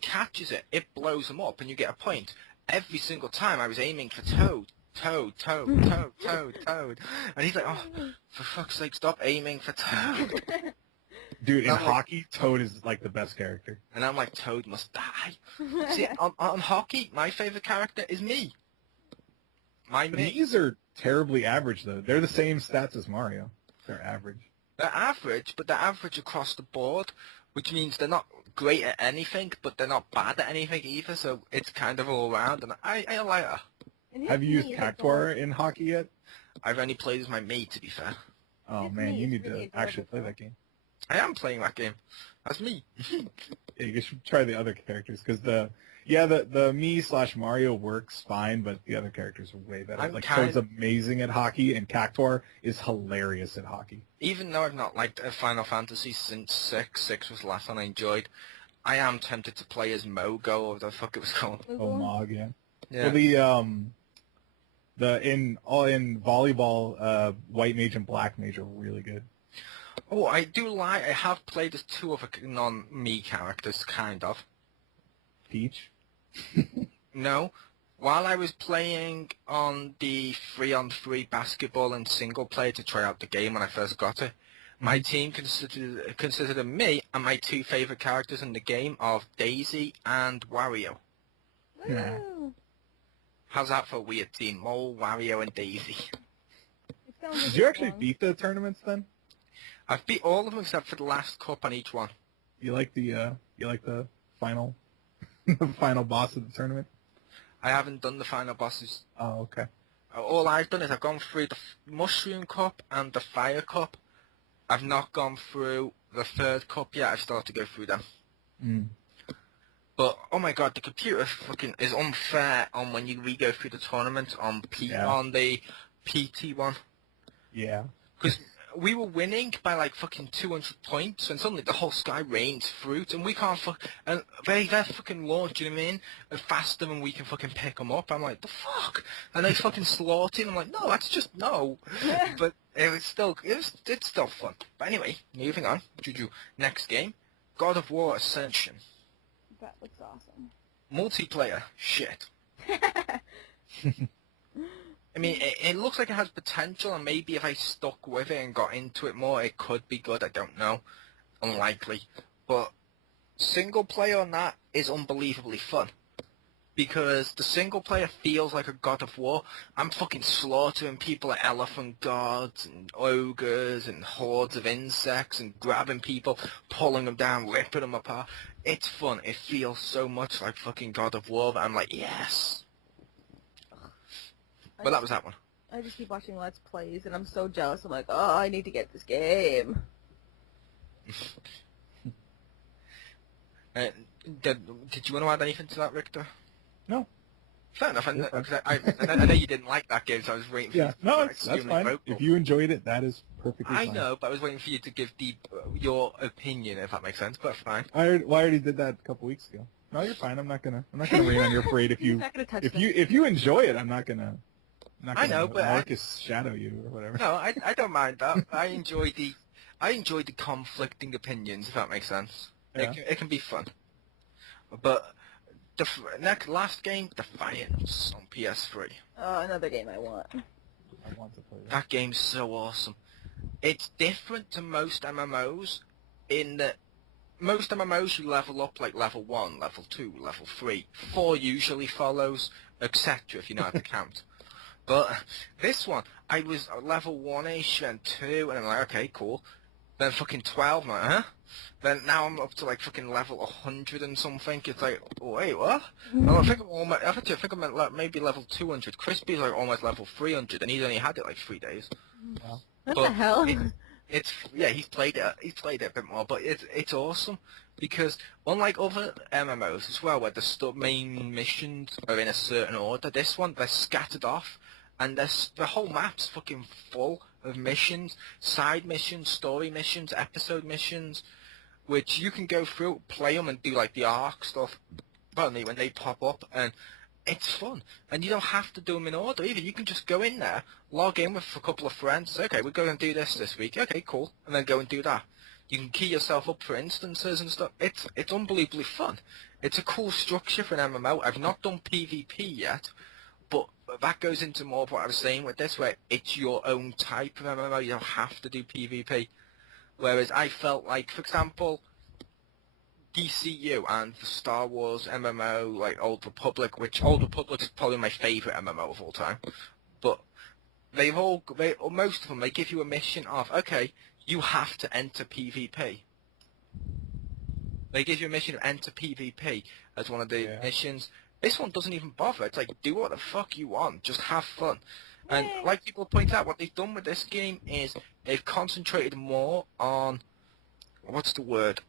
catches it, it blows them up and you get a point. Every single time I was aiming for Toad. Toad. And he's like, oh, for fuck's sake, stop aiming for Toad. Dude, in hockey, Toad is like the best character. And I'm like, Toad must die. See, on hockey, my favorite character is me. These are terribly average, though. They're the same stats as Mario. They're average. They're average, but they're average across the board, which means they're not great at anything, but they're not bad at anything either, so it's kind of all around, and I like her. Have you used Cactuar in hockey yet? I've only played as my Mii, to be fair. Oh, man, you need to actually play that game. I am playing that game. That's me. Yeah, you should try the other characters, because the Mii/Mario works fine, but the other characters are way better. Toad's amazing at hockey, and Cactuar is hilarious at hockey. Even though I've not liked Final Fantasy since 6, 6 was the last one I enjoyed, I am tempted to play as Mogo, or the fuck it was called. Oh, Mog, yeah. Yeah. Well, in volleyball, White Mage and Black Mage are really good. Oh, I do lie. I have played as two other non-me characters, kind of. Peach? No. While I was playing on the 3-on-3 basketball and single player to try out the game when I first got it, my team consisted of me and my two favorite characters in the game of Daisy and Wario. Yeah. Woo! How's that for a weird team? Mole, Wario, and Daisy. It sounds like Did you it's actually fun. beat the tournaments then? I've beat all of them except for the last cup on each one. You like the final the final boss of the tournament? I haven't done the final bosses. Oh, okay. All I've done is I've gone through the Mushroom Cup and the Fire Cup. I've not gone through the third cup yet. I've started to go through them. Mm. But, oh my god, the computer fucking is unfair on when you re-go through the tournament on on the PT one. Yeah. Because we were winning by like fucking 200 points, and suddenly the whole sky rains fruit, and we can't and they're fucking launch, you know what I mean? And faster than we can fucking pick them up. I'm like, the fuck? And they fucking slaughtered. I'm like, no, that's just no. But it's still fun. But anyway, moving on. Juju, next game, God of War Ascension. That looks awesome. Multiplayer, shit. I mean, it looks like it has potential, and maybe if I stuck with it and got into it more, it could be good. I don't know. Unlikely. But single player on that is unbelievably fun. Because the single player feels like a God of War. I'm fucking slaughtering people like elephant gods and ogres and hordes of insects and grabbing people, pulling them down, ripping them apart. It's fun. It feels so much like fucking God of War that I'm like, yes. But that was that one. I just keep watching Let's Plays, and I'm so jealous. I'm like, oh, I need to get this game. Did you want to add anything to that, Richter? No. Fair enough. You're fine. I know you didn't like that game, so I was waiting for you Yeah. to be No, that's extremely fine. vocal. If you enjoyed it, that is perfectly I fine. know, but I was waiting for you to give your opinion, if that makes sense. But fine. I already did that a couple weeks ago. No, you're fine. I'm not gonna rain on your parade if He's you not gonna touch if you enjoy it. I'm not gonna I know, but Marcus shadow you or whatever. No, I don't mind that. I enjoy the conflicting opinions, if that makes sense. Yeah. It can be fun. But the last game, Defiance on PS3. Oh, another game I want. I want to play that. That game's so awesome. It's different to most MMOs in that most MMOs you level up like level 1, level 2, level 3. 4 usually follows, etc. if you know how to count. But this one, I was level 1-ish, then 2, and I'm like, okay, cool. Then fucking 12, I'm like, huh? Then now I'm up to like fucking level 100 and something. It's like, wait, what? I think I'm at like maybe level 200. Crispy's like almost level 300, and he's only had it like 3 days. Wow. What But the hell? he's played it a bit more, but it's awesome because unlike other MMOs as well, where the main missions are in a certain order, this one they're scattered off, and the whole map's fucking full of missions, side missions, story missions, episode missions, which you can go through, play them, and do like the arc stuff. Only when they pop up, and it's fun. And you don't have to do them in order either. You can just go in there, log in with a couple of friends. Say, okay, we're going to do this week. Okay, cool. And then go and do that. You can key yourself up for instances and stuff. It's unbelievably fun. It's a cool structure for an MMO. I've not done PvP yet, but that goes into more of what I was saying with this, where it's your own type of MMO. You don't have to do PvP. Whereas I felt like, for example, DCU and the Star Wars MMO, like Old Republic, which Old Republic is probably my favourite MMO of all time. But most of them, they give you a mission of, okay, you have to enter PvP. They give you a mission of enter PvP as one of the missions. This one doesn't even bother. It's like, do what the fuck you want. Just have fun. And like people point out, what they've done with this game is they've concentrated more on, what's the word,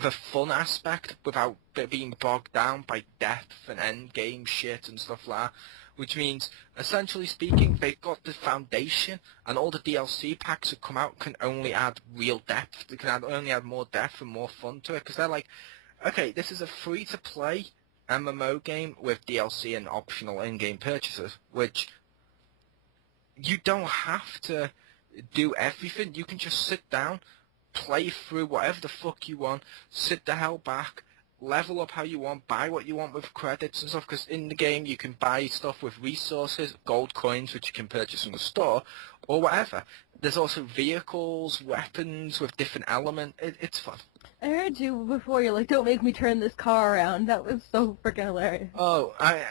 the fun aspect without it being bogged down by depth and end game shit and stuff like that. Which means, essentially speaking, they've got the foundation, and all the DLC packs that come out can only add real depth. They can only add more depth and more fun to it, because they're like, okay, this is a free-to-play MMO game with DLC and optional in-game purchases, which you don't have to do everything. You can just sit down, play through whatever the fuck you want, sit the hell back, level up how you want, buy what you want with credits and stuff, because in the game you can buy stuff with resources, gold coins, which you can purchase from the store, or whatever. There's also vehicles, weapons with different elements. It's fun. I heard you before. You're like, don't make me turn this car around. That was so freaking hilarious. Oh, I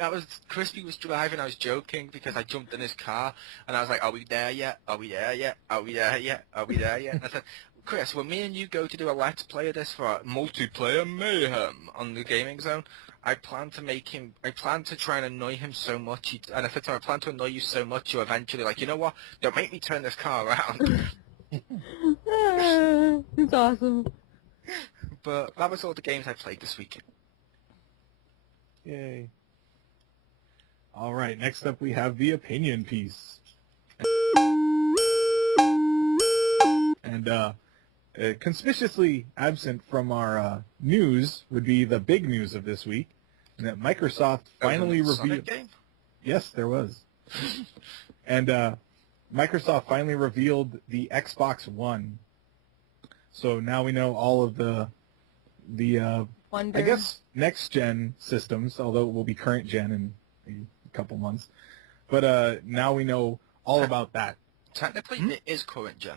was Crispy was driving. I was joking because I jumped in his car and I was like, "Are we there yet? Are we there yet? Are we there yet? Are we there yet?" And I said, "Chris, when me and you go to do a let's play of this for multiplayer mayhem on the gaming zone, I plan to try and annoy him so much. And I said to him, I plan to annoy you so much you're eventually like, you know what? Don't make me turn this car around." It's awesome. But that was all the games I played this week. Yay. All right, next up we have the opinion piece. And conspicuously absent from our news would be the big news of this week, and that Microsoft finally revealed... Sonic game? Yes, there was. And Microsoft finally revealed the Xbox One. So now we know all of the I guess next gen systems, although it will be current gen in a couple months. But now we know all about that. Technically, it is current gen.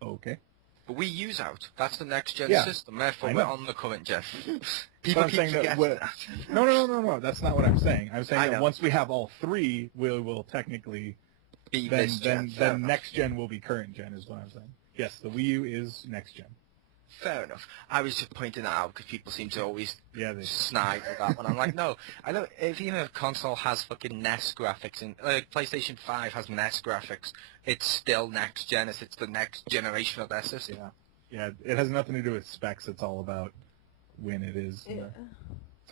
Okay. But we use out. That's the next gen Yeah, system. Therefore, I we're know. on the current gen. But People I'm keep saying forgetting that that. no. That's not what I'm saying. I'm I saying that know. once we have all three, we will technically Be then this gen. Fair enough. next gen will be current gen is what I'm saying. Yes, the Wii U is next gen. Fair enough. I was just pointing that out because people seem to always Yeah, snide with that one. I'm like, no, I don't. If even a console has fucking NES graphics and PlayStation 5 has NES graphics, it's still next gen. It's the next generation of their system. yeah. It has nothing to do with specs. It's all about when it is in the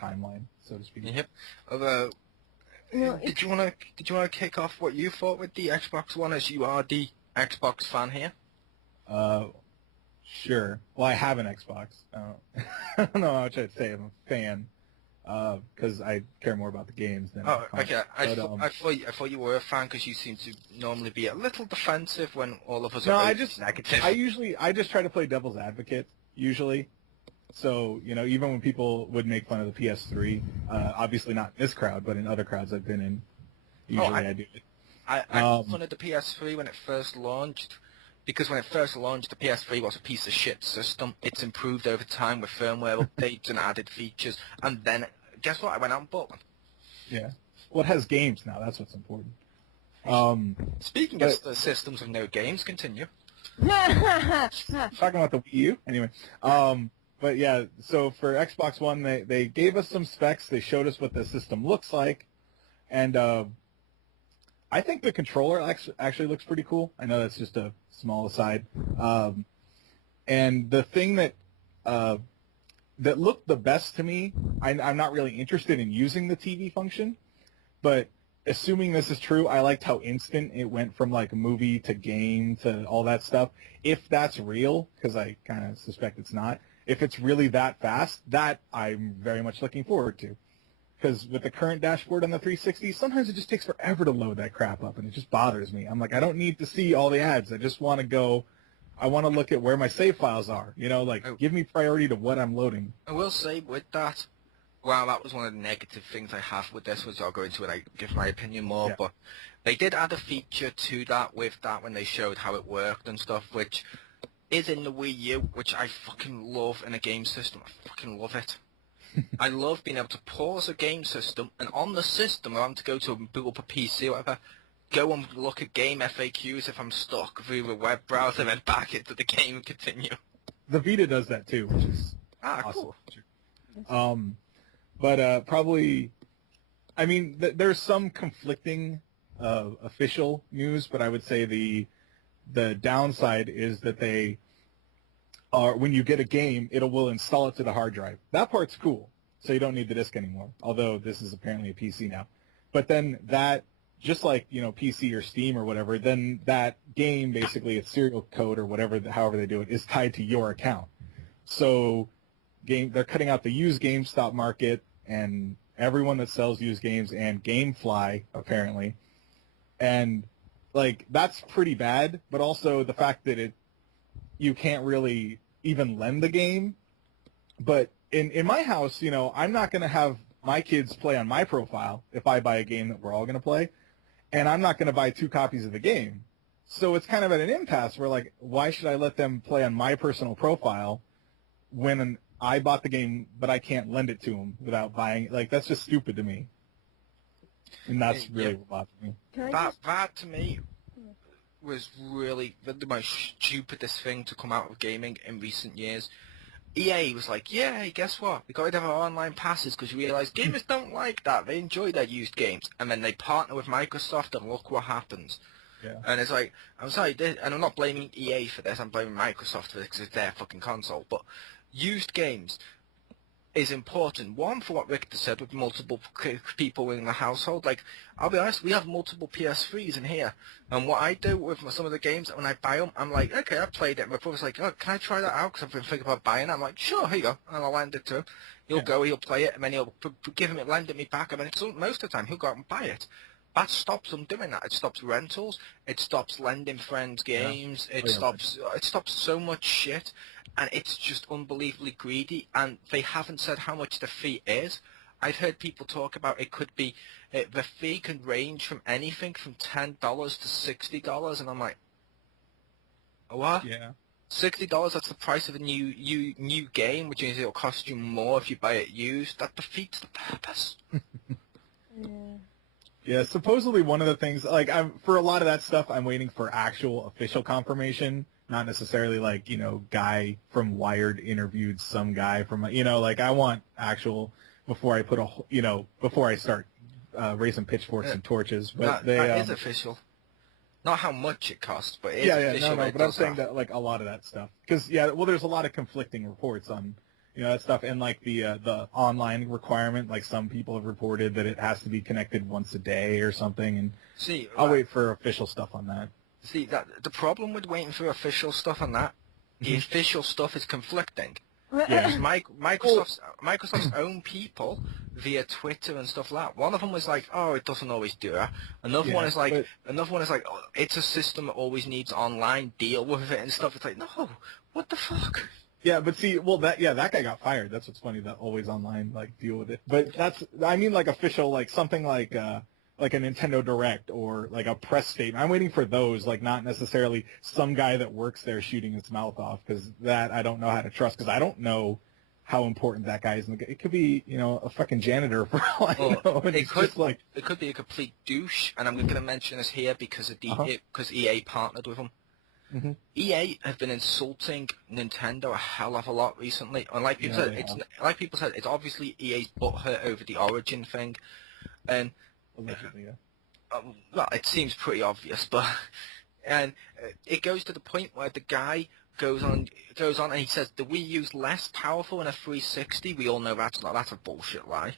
timeline, so to speak. Yep. Although, No, did you want to kick off what you thought with the Xbox One, as you are the Xbox fan here? Sure. Well, I have an Xbox. I don't know how much I'd say I'm a fan, because I care more about the games than. Oh, okay. I But, thought you were a fan because you seem to normally be a little defensive when all of us No, are I very just negative. I just try to play devil's advocate usually. So even when people would make fun of the PS3, obviously not in this crowd, but in other crowds I've been in, usually I do it. I wanted the PS3 when it first launched, because when it first launched, the PS3 was a piece of shit system. It's improved over time with firmware updates and added features, and then, guess what? I went out and bought one. Yeah. Well, it has games now. That's what's important. Speaking of the systems with no games, continue. Talking about the Wii U, anyway. But yeah, so for Xbox One, they gave us some specs. They showed us what the system looks like, and I think the controller actually looks pretty cool. I know that's just a small aside. And the thing that looked the best to me, I'm not really interested in using the TV function, but assuming this is true, I liked how instant it went from like movie to game to all that stuff. If that's real, because I kind of suspect it's not, if it's really that fast, that I'm very much looking forward to. Because with the current dashboard on the 360, sometimes it just takes forever to load that crap up, and it just bothers me. I'm like, I don't need to see all the ads. I just want to go. I want to look at where my save files are. Give me priority to what I'm loading. I will say with that, well, that was one of the negative things I have with this, which I'll go into when I give my opinion more, but they did add a feature to that with that when they showed how it worked and stuff, which is in the Wii U, which I fucking love in a game system. I fucking love it. I love being able to pause a game system, and on the system, I'm to go to a boot up a PC or whatever, go and look at game FAQs if I'm stuck through the web browser, then back into the game and continue. The Vita does that too, which is awesome. Cool. But probably, I mean, there's some conflicting official news, but I would say the downside is that they are, when you get a game, will install it to the hard drive. That part's cool, so you don't need the disk anymore, although this is apparently a PC now. But then that, just like, PC or Steam or whatever, then that game, basically its serial code or whatever, however they do it, is tied to your account. So they're cutting out the used GameStop market and everyone that sells used games and GameFly, apparently. And, that's pretty bad, but also the fact that you can't really even lend the game. But in my house, you know, I'm not going to have my kids play on my profile if I buy a game that we're all going to play, and I'm not going to buy 2 copies of the game. So it's kind of at an impasse where, like, why should I let them play on my personal profile when I bought the game, but I can't lend it to them without buying it? Like, that's just stupid to me. And that's really what bothers me. That to me was really the most stupidest thing to come out of gaming in recent years. EA was like, yeah, guess what? We got rid of our online passes because we realised gamers don't like that. They enjoy their used games. And then they partner with Microsoft and look what happens. Yeah. And it's like, I'm sorry, and I'm not blaming EA for this, I'm blaming Microsoft for this because it's their fucking console. But used games is important. One, for what Richter said, with multiple people in the household. Like, I'll be honest, we have multiple PS3s in here. And what I do with some of the games, when I buy them, I'm like, okay, I played it. My brother's like, oh, can I try that out? Because I've been thinking about buying it. I'm like, sure, here you go. And I'll lend it to him. He'll go, he'll play it, and then he'll lend it me back. And then most of the time, he'll go out and buy it. That stops them doing that. It stops rentals. It stops lending friends games. It stops so much shit, and it's just unbelievably greedy. And they haven't said how much the fee is. I've heard people talk about it could be the fee can range from anything from $10 to $60, and I'm like, what? Yeah. $60, that's the price of a new game, which means it'll cost you more if you buy it used. That defeats the purpose. Yeah. Yeah, supposedly one of the things, like, for a lot of that stuff, I'm waiting for actual official confirmation, not necessarily like, you know, guy from Wired interviewed some guy from, you know, like, I want actual before I put before I start raising pitchforks and torches. But that is official. Not how much it costs, but it is official. No, but I'm saying that, like, a lot of that stuff. Because, there's a lot of conflicting reports on, you know, that stuff, and like the online requirement, like some people have reported that it has to be connected once a day or something, and I'll wait for official stuff on that. See, that the problem with waiting for official stuff on that, the official stuff is conflicting. Yeah. Microsoft's own people via Twitter and stuff like that. One of them was like, "Oh, it doesn't always do that." Another one is like, "Oh, it's a system that always needs online. Deal with it and stuff." It's like, no, what the fuck? Yeah, but see, that guy got fired. That's what's funny. That always online, like, deal with it. But I mean, like, official, like something like a Nintendo Direct or like a press statement. I'm waiting for those, like, not necessarily some guy that works there shooting his mouth off, because that I don't know how to trust, because I don't know how important that guy is. It could be, you know, a fucking janitor for all I know. It could be a complete douche, and I'm going to mention this here because because EA partnered with him. Mm-hmm. EA have been insulting Nintendo a hell of a lot recently. And like people said, it's obviously EA's butthurt over the Origin thing, and allegedly, well, it seems pretty obvious, but it goes to the point where the guy goes on and he says the Wii U's less powerful than a 360. We all know that's a bullshit lie.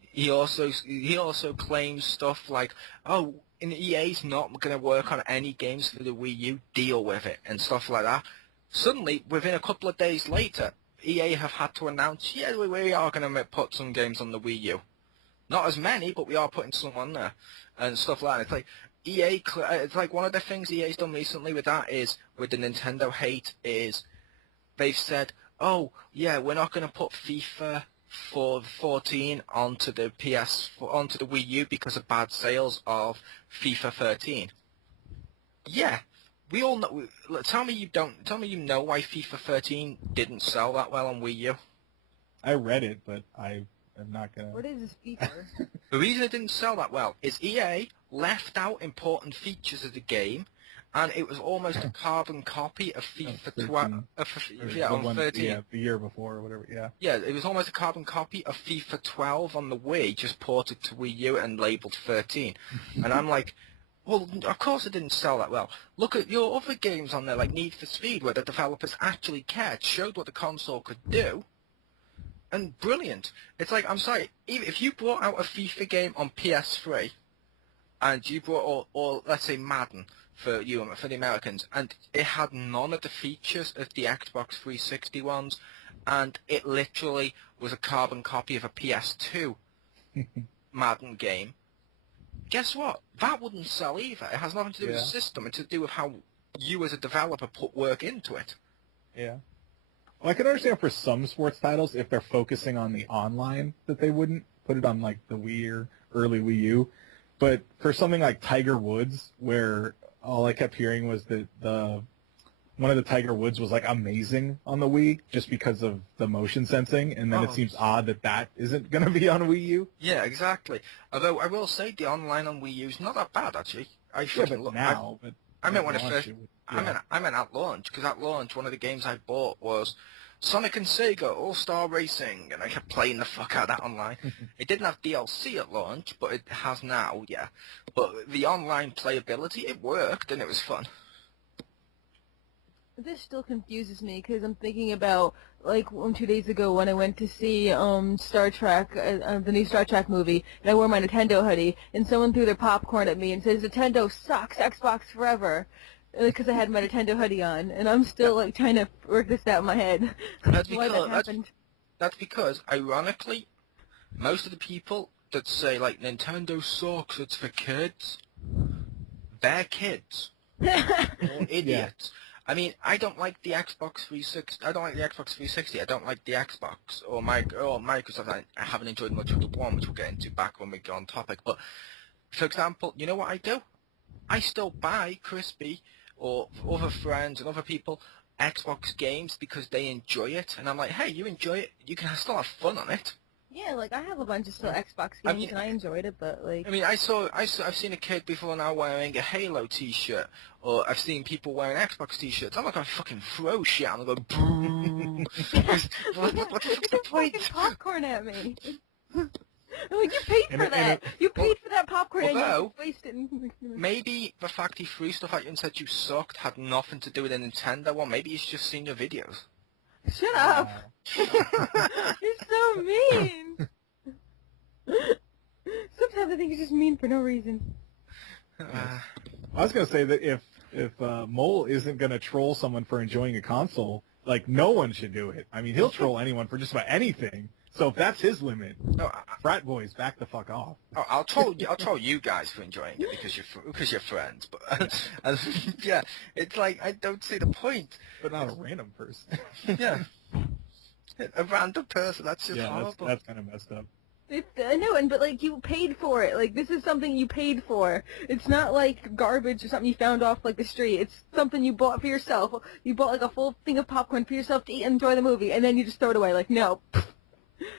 He also claims stuff like, oh, and EA's not going to work on any games for the Wii U, deal with it, and stuff like that. Suddenly, within a couple of days later, EA have had to announce, yeah, we are going to put some games on the Wii U. Not as many, but we are putting some on there, and stuff like that. It's like, it's like one of the things EA's done recently with that is, with the Nintendo hate, is they've said, oh, yeah, we're not going to put FIFA 14 onto the Wii U because of bad sales of FIFA 13. Yeah, we all know. Tell me you know why FIFA 13 didn't sell that well on Wii U. I read it, but I'm not gonna. What is this feature? The reason it didn't sell that well is EA left out important features of the game, and it was almost a carbon copy of FIFA 12. On 13. Yeah, the year before or whatever. Yeah. Yeah, it was almost a carbon copy of FIFA 12 on the Wii, just ported to Wii U and labeled 13. And I'm like, well, of course it didn't sell that well. Look at your other games on there, like Need for Speed, where the developers actually cared, showed what the console could do, and brilliant. It's like, I'm sorry, if you brought out a FIFA game on PS3, and you brought, or let's say Madden, for the Americans, and it had none of the features of the Xbox 360 ones, and it literally was a carbon copy of a PS2 Madden game. Guess what? That wouldn't sell either. It has nothing to do with the system. It's to do with how you as a developer put work into it. Yeah. Well, I can understand for some sports titles if they're focusing on the online that they wouldn't put it on like the Wii or early Wii U. But for something like Tiger Woods, where all I kept hearing was that one of the Tiger Woods was like amazing on the Wii just because of the motion sensing, and then it seems odd that isn't going to be on Wii U. Yeah, exactly. Although I will say the online on Wii U is not that bad actually. I meant when it first. Yeah. I meant at launch, because at launch one of the games I bought was Sonic and Sega All-Star Racing, and I kept playing the fuck out of that online. It didn't have DLC at launch, but it has now, yeah. But the online playability, it worked, and it was fun. This still confuses me because I'm thinking about like 2 days ago when I went to see Star Trek, the new Star Trek movie, and I wore my Nintendo hoodie, and someone threw their popcorn at me and says Nintendo sucks, Xbox forever, because I had my Nintendo hoodie on, and I'm still like trying to work this out in my head. That's because ironically, most of the people that say like Nintendo sucks, it's for kids, they're kids or idiots. Yeah. I mean, I don't like the Xbox 360. I don't like the Xbox 360. I don't like the Xbox or Microsoft. I haven't enjoyed much of the one, which we'll get into back when we get on topic. But, for example, you know what I do? I still buy Crispy or other friends and other people Xbox games because they enjoy it. And I'm like, hey, you enjoy it. You can still have fun on it. Yeah, like I have a bunch of still Xbox games and I enjoyed it, but like. I mean, I've seen a kid before now wearing a Halo T-shirt, or I've seen people wearing Xbox T-shirts. I'm not gonna fucking throw shit and go boo. What's the point? Popcorn at me. Like you paid for that. You paid for that popcorn and you wasted it. Maybe the fact he threw stuff at you and said you sucked had nothing to do with the Nintendo one. Maybe he's just seen your videos. Shut up! You're so mean! Sometimes I think you're just mean for no reason. I was going to say that if Mole isn't going to troll someone for enjoying a console, like, no one should do it. I mean, he'll troll anyone for just about anything. So if that's his limit, frat boys, back the fuck off. I'll troll you guys for enjoying it because you're friends. But yeah, it's like I don't see the point. But not a random person. Yeah, a random person. That's just horrible. That's kind of messed up. I know, but like you paid for it. Like this is something you paid for. It's not like garbage or something you found off like the street. It's something you bought for yourself. You bought like a full thing of popcorn for yourself to eat and enjoy the movie, and then you just throw it away. Like no.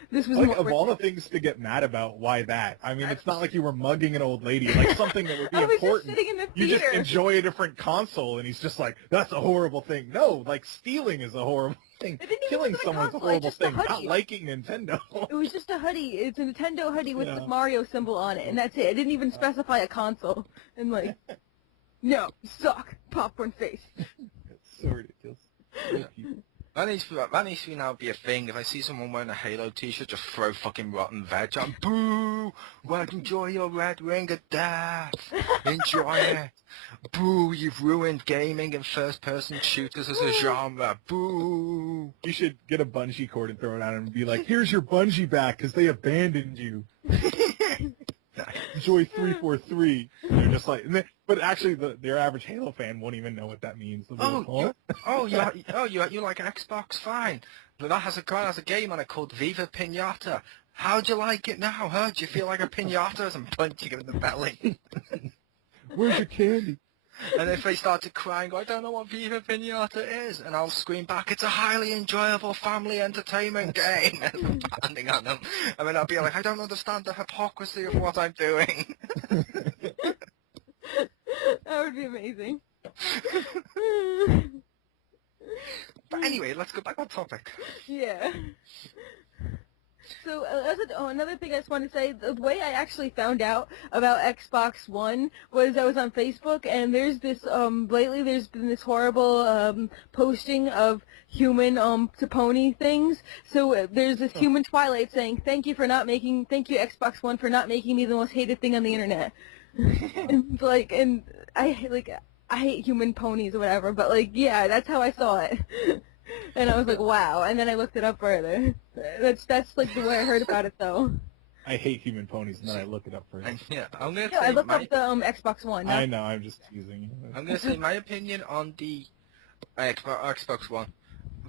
This was like of all the things to get mad about, why that? I mean, it's not like you were mugging an old lady, like something that would be important. Just sitting in the you theater. just enjoy a different console, and he's just like, that's a horrible thing. No, like stealing is a horrible thing. Killing someone's a horrible thing. Not liking Nintendo. It was just a hoodie. It's a Nintendo hoodie with the Mario symbol on it, and that's it. It didn't even specify a console. And like, no, suck, popcorn face. It's so ridiculous. That needs to now be a thing. If I see someone wearing a Halo T-shirt, just throw fucking rotten veg on. Boo! Well, enjoy your red ring of death. Enjoy it. Boo! You've ruined gaming and first-person shooters as a genre. Boo! You should get a bungee cord and throw it at him and be like, "Here's your bungee back because they abandoned you." Enjoy 343. And they're just like, but actually, their average Halo fan won't even know what that means. You like Xbox? Fine, but that has a game on it called Viva Pinata. How'd you like it now? Huh? Do you feel like a pinata as I'm punching him in the belly? Where's your candy? And if they started crying, I don't know what Viva Pinata is, and I'll scream back, it's a highly enjoyable family entertainment game, and I'm pounding on them. And then I'll be like, I don't understand the hypocrisy of what I'm doing. That would be amazing. But anyway, let's go back on topic. Yeah. So, another thing I just want to say, the way I actually found out about Xbox One was I was on Facebook, and there's this, lately there's been this horrible, posting of human, to pony things. So, there's this human Twilight saying, thank you Xbox One for not making me the most hated thing on the internet. and I hate human ponies or whatever, but yeah, that's how I saw it. And I was like, wow. And then I looked it up further. That's like the way I heard about it, though. I hate human ponies, and then I look it up first. Yeah, I'm gonna Yeah, I say looked my. up the Xbox One. I know, I'm just teasing you. I'm gonna say my opinion on the Xbox One.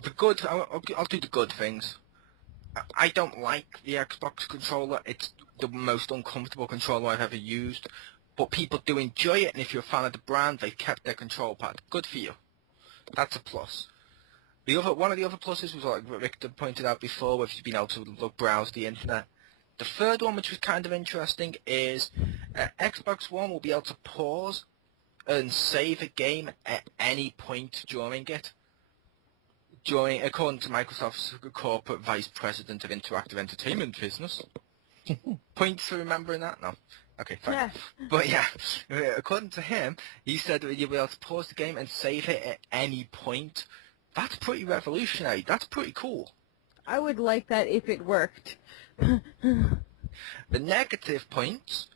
The good. I'll do the good things. I don't like the Xbox controller. It's the most uncomfortable controller I've ever used. But people do enjoy it, and if you're a fan of the brand, they've kept their control pad. Good for you. That's a plus. One of the other pluses was like Victor pointed out before, with being able to browse the internet. The third one, which was kind of interesting, is Xbox One will be able to pause and save a game at any point during it. According to Microsoft's corporate vice president of interactive entertainment business. Points for remembering that? No. Okay, fine. Yeah. But yeah, according to him, he said that you'll be able to pause the game and save it at any point. That's pretty revolutionary. That's pretty cool. I would like that if it worked. The negative points,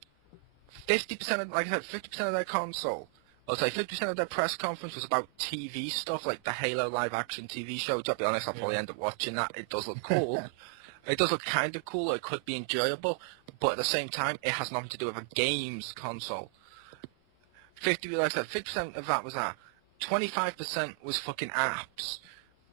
50% of, like I said, 50% of their console. I'll say 50% of their press conference was about TV stuff, like the Halo live-action TV show. To be honest, I'll probably end up watching that. It does look cool. It does look kind of cool. It could be enjoyable, but at the same time, it has nothing to do with a games console. Like I said, 50% of that was that. 25% was fucking apps.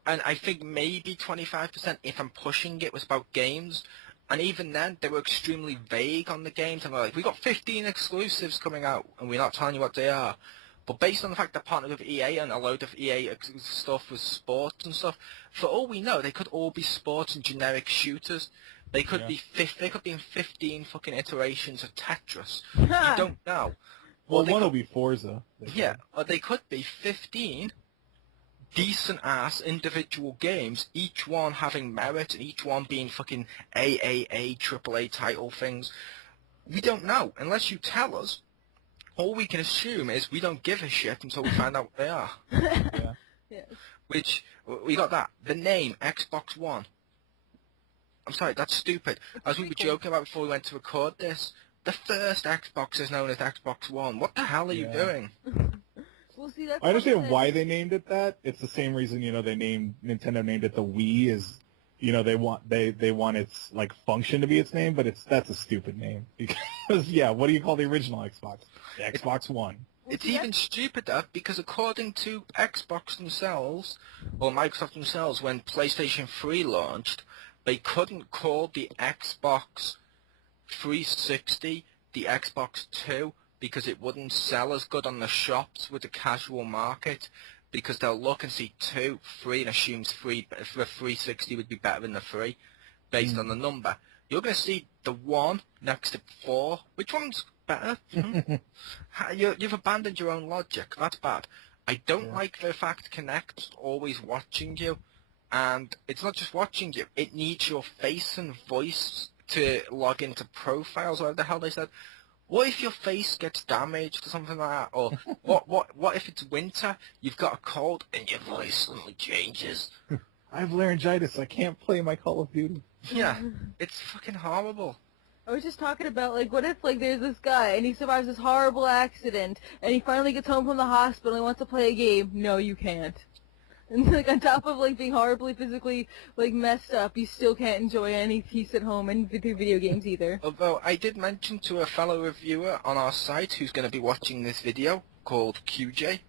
And I think maybe 25%, if I'm pushing it, was about games. And even then, they were extremely vague on the games. And they're like, we got 15 exclusives coming out, and we're not telling you what they are. But based on the fact they're partnered with EA, and a load of EA stuff was sports and stuff, for all we know, they could all be sports and generic shooters. They could be they could be in 15 fucking iterations of Tetris. You don't know. Well, one will be Forza. Yeah, or they could be 15 decent-ass individual games, each one having merit, and each one being fucking AAA, AAA title things. We don't know. Unless you tell us, all we can assume is we don't give a shit until we find out what they are. Yeah. Yes. Which, we got that. The name, Xbox One. I'm sorry, that's stupid. As we were joking about before we went to record this, the first Xbox is known as Xbox One. What the hell are you doing? Well, see, that's I understand why they named it that. It's the same reason, Nintendo named it the Wii is, they want its like function to be its name, but that's a stupid name because what do you call the original Xbox? The Xbox One. It's even stupider because according to Xbox themselves, or Microsoft themselves, when PlayStation 3 launched, they couldn't call the Xbox 360 the Xbox 2 because it wouldn't sell as good on the shops with the casual market, because they'll look and see 2, 3, and assumes 3 for 360 would be better than the 3 based on the number. You're going to see the 1 next to 4. Which one's better? You've abandoned your own logic. That's bad. I don't like the fact Kinect's always watching you, and it's not just watching you. It needs your face and voice to log into profiles, whatever the hell they said. What if your face gets damaged or something like that? Or what if it's winter, you've got a cold, and your voice suddenly changes? I have laryngitis. I can't play my Call of Duty. Yeah, it's fucking horrible. I was just talking about, like, what if, like, there's this guy, and he survives this horrible accident, and he finally gets home from the hospital and wants to play a game. No, you can't. And, like, on top of, like, being horribly physically, like, messed up, you still can't enjoy any peace at home and video games either. Although, I did mention to a fellow reviewer on our site who's going to be watching this video, called QJ,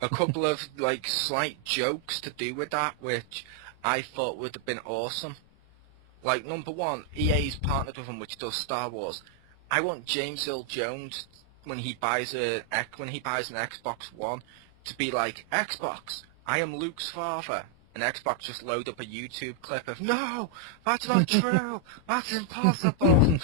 a couple of, like, slight jokes to do with that, which I thought would have been awesome. Like, number one, EA's partnered with him, which does Star Wars. I want James Earl Jones, when he buys an Xbox One, to be like, Xbox, I am Luke's father. And Xbox just load up a YouTube clip of, no, that's not true, that's impossible.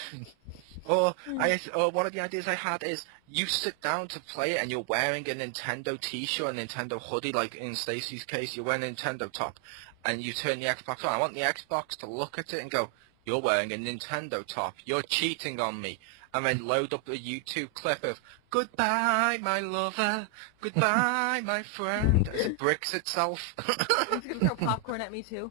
Or one of the ideas I had is, you sit down to play it and you're wearing a Nintendo t-shirt, a Nintendo hoodie, like in Stacy's case, you're wearing a Nintendo top. And you turn the Xbox on. I want the Xbox to look at it and go, you're wearing a Nintendo top. You're cheating on me. And then load up a YouTube clip of, goodbye, my lover. Goodbye, my friend. As it bricks itself. It's going to throw popcorn at me, too.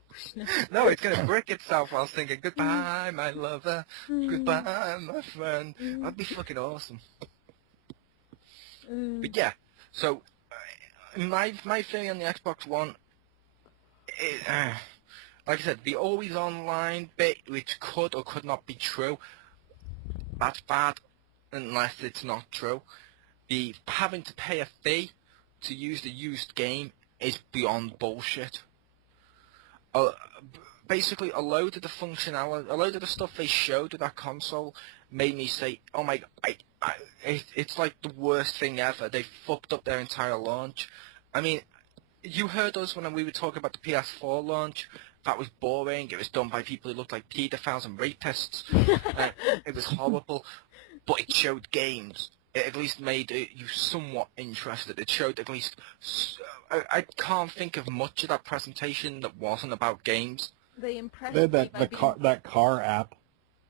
No, it's going to brick itself while thinking, goodbye, my lover. Goodbye, my friend. That'd be fucking awesome. But yeah, so my theory on the Xbox One, like I said, the always online bit, which could or could not be true, that's bad unless it's not true. The having to pay a fee to use the used game is beyond bullshit. Basically, a load of the functionality, a load of the stuff they showed with that console made me say, oh my, it's like the worst thing ever. They fucked up their entire launch. I mean, you heard us when we were talking about the PS4 launch. That was boring. It was done by people who looked like pedophiles and rapists. It was horrible. But it showed games. It at least made you somewhat interested. It showed at least... I can't think of much of that presentation that wasn't about games. They impressed They had me that car app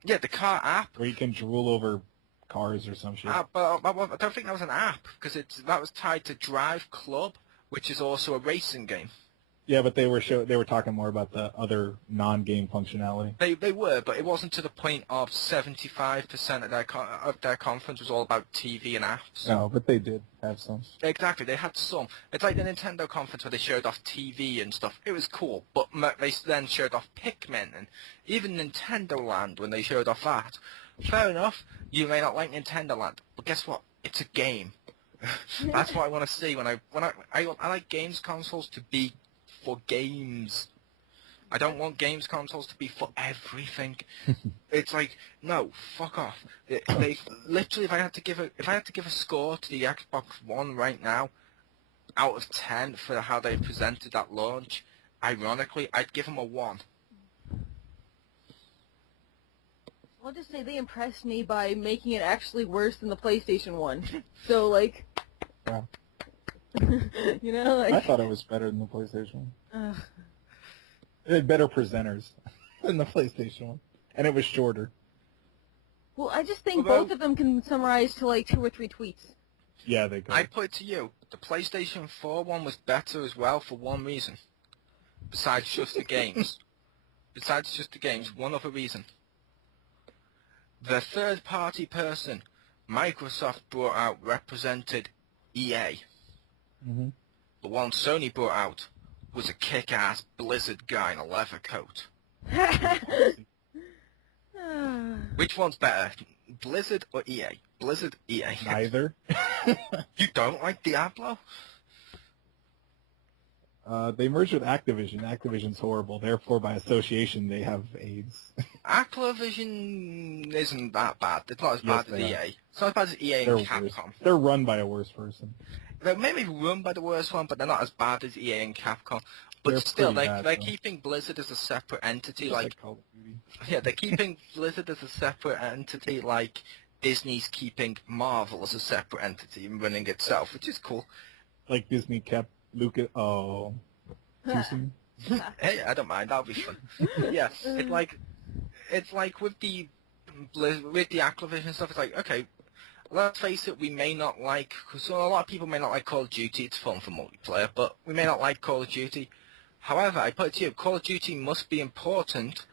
Yeah, the car app. where you can drool over cars or some shit. But I don't think that was an app, because that was tied to Drive Club, which is also a racing game. Yeah, but they were talking more about the other non-game functionality. They were, but it wasn't to the point of 75% of their conference was all about TV and apps. No, but they did have some. Exactly, they had some. It's like the Nintendo conference where they showed off TV and stuff. It was cool, but they then showed off Pikmin and even Nintendo Land when they showed off that. Fair enough, you may not like Nintendo Land, but guess what? It's a game. That's what I want to see when I like games consoles to be for games. I don't want games consoles to be for everything. It's like, no, fuck off. They literally, if I had to give a score to the Xbox One right now, out of 10 for how they presented that launch, ironically, I'd give them a 1. I'll just say they impressed me by making it actually worse than the PlayStation 1. So, like... Wow. You know, like... I thought it was better than the PlayStation one. It had better presenters than the PlayStation one. And it was shorter. Well, I just think both of them can summarize to, like, 2 or 3 tweets. Yeah, they could. I put it to you, the PlayStation 4 one was better as well for one reason. Besides just the games. Besides just the games, one other reason. The third-party person Microsoft brought out represented EA. Mm-hmm. The one Sony brought out was a kick-ass Blizzard guy in a leather coat. Which one's better, Blizzard or EA? Blizzard, EA. Neither. You don't like Diablo? They merged with Activision. Activision's horrible. Therefore, by association, they have AIDS. Activision isn't that bad. It's not as bad as they EA. are. It's not as bad as EA They're and worse. Capcom. They're run by a worse person. They're maybe run by the worst one, but they're not as bad as EA and Capcom. But They're still, pretty bad, they're though. keeping Blizzard as a separate entity. Just Like Call of Duty. yeah, they're keeping Blizzard as a separate entity, like Disney's keeping Marvel as a separate entity and running itself, which is cool. Like Disney kept Lucas. Oh. Too soon? Hey, I don't mind. That'll be fun. Yeah, it's like with the Activision stuff. It's like, okay, let's face it, we may not like. So a lot of people may not like Call of Duty. It's fun for multiplayer, but we may not like Call of Duty. However, I put it to you, Call of Duty must be important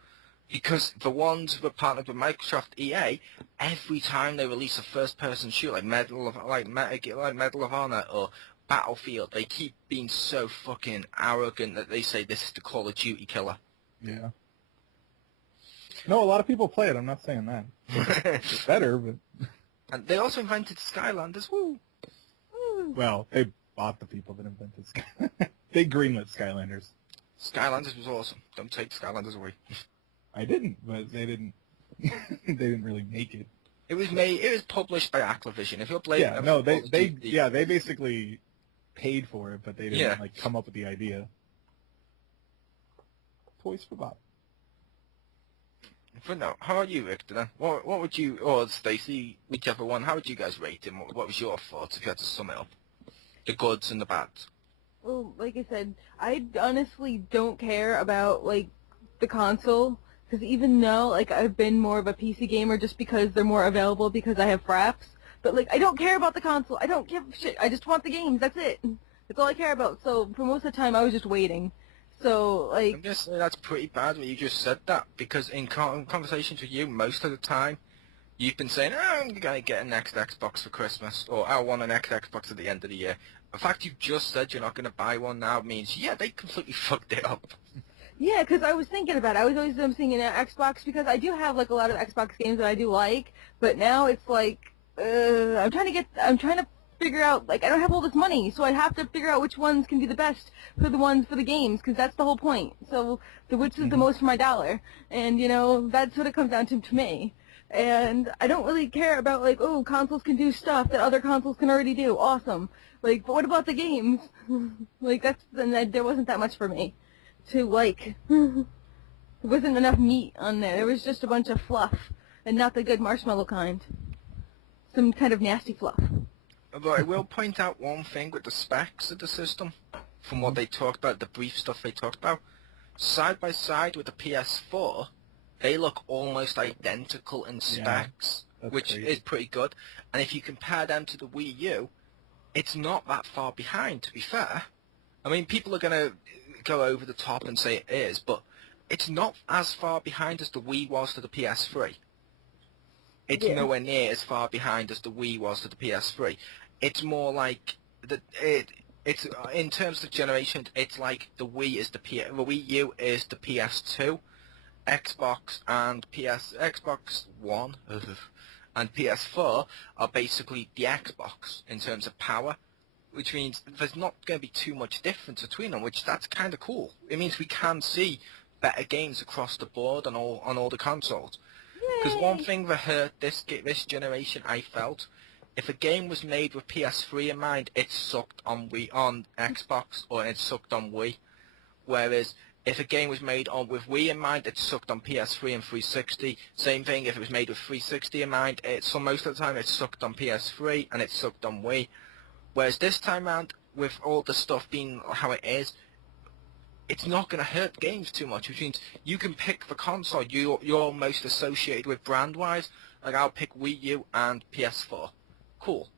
because the ones who are partnered with Microsoft, EA, every time they release a first-person shooter like Medal of Honor or Battlefield, they keep being so fucking arrogant that they say this is the Call of Duty killer. Yeah. No, a lot of people play it. I'm not saying that. It's better, but... And they also invented Skylanders. Woo! Well, they bought the people that invented Skylanders. They greenlit Skylanders. Skylanders was awesome. Don't take Skylanders away. I didn't, but they didn't. They didn't really make it. It was published by Activision. If you're blaming Yeah, them no, for they Call of Duty- they basically paid for it, but they didn't like come up with the idea. Toys for Bob. But no, how about you, Victor? Then? What would you, or Stacey, whichever one? How would you guys rate him? What was your thoughts if you had to sum it up? The goods and the bads. Well, like I said, I honestly don't care about, like, the console, because even though, like, I've been more of a PC gamer just because they're more available because I have fraps, but, like, I don't care about the console. I don't give a shit. I just want the games. That's it. That's all I care about. So, for most of the time, I was just waiting. So, like... I'm guessing that's pretty bad when you just said that, because in conversations with you, most of the time, you've been saying, oh, I'm going to get a next Xbox for Christmas, or I want an next Xbox at the end of the year. The fact you just said you're not going to buy one now means, yeah, they completely fucked it up. Yeah, because I was thinking about it. I was always thinking Xbox because I do have like a lot of Xbox games that I do like, but now it's like I'm trying to figure out like I don't have all this money, so I have to figure out which ones can be the best for the games because that's the whole point. So which is the most for my dollar, and that's what it comes down to me. And I don't really care about like consoles can do stuff that other consoles can already do. Awesome. Like, but what about the games? Like there wasn't that much for me to like. There wasn't enough meat on there. There was just a bunch of fluff, and not the good marshmallow kind. Some kind of nasty fluff. But I will point out one thing with the specs of the system, from what they talked about, the brief stuff they talked about. Side by side with the PS4, they look almost identical in specs, which is pretty good. And if you compare them to the Wii U, it's not that far behind, to be fair. I mean, people are going to go over the top and say it is, but it's not as far behind as the Wii was to the PS3. It's nowhere near as far behind as the Wii was to the PS3. It's more like it's in terms of generation. It's like the Wii U is the PS2, Xbox One and PS4 are basically the Xbox in terms of power, which means there's not going to be too much difference between them. Which that's kind of cool. It means we can see better games across the board on all the consoles. Because one thing that hurt this generation, I felt, if a game was made with PS3 in mind, it sucked on Xbox, or it sucked on Wii. Whereas if a game was made with Wii in mind, it sucked on PS3 and 360. Same thing if it was made with 360 in mind. So most of the time it sucked on PS3 and it sucked on Wii. Whereas this time around, with all the stuff being how it is, it's not going to hurt games too much, which means you can pick the console you're most associated with brand-wise. Like, I'll pick Wii U and PS4. Cool.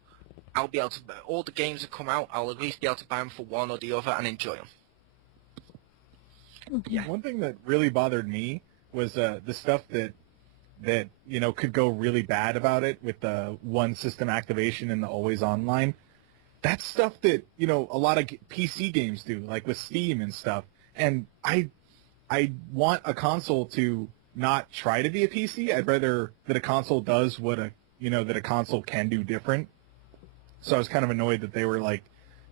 I'll be able to, all the games that come out, I'll at least be able to buy them for one or the other and enjoy them. Yeah. One thing that really bothered me was the stuff that could go really bad about it with the one system activation and the always online. That's stuff that, a lot of PC games do, like with Steam and stuff. And I want a console to not try to be a PC. I'd rather that a console does what that a console can do different. So I was kind of annoyed that they were like,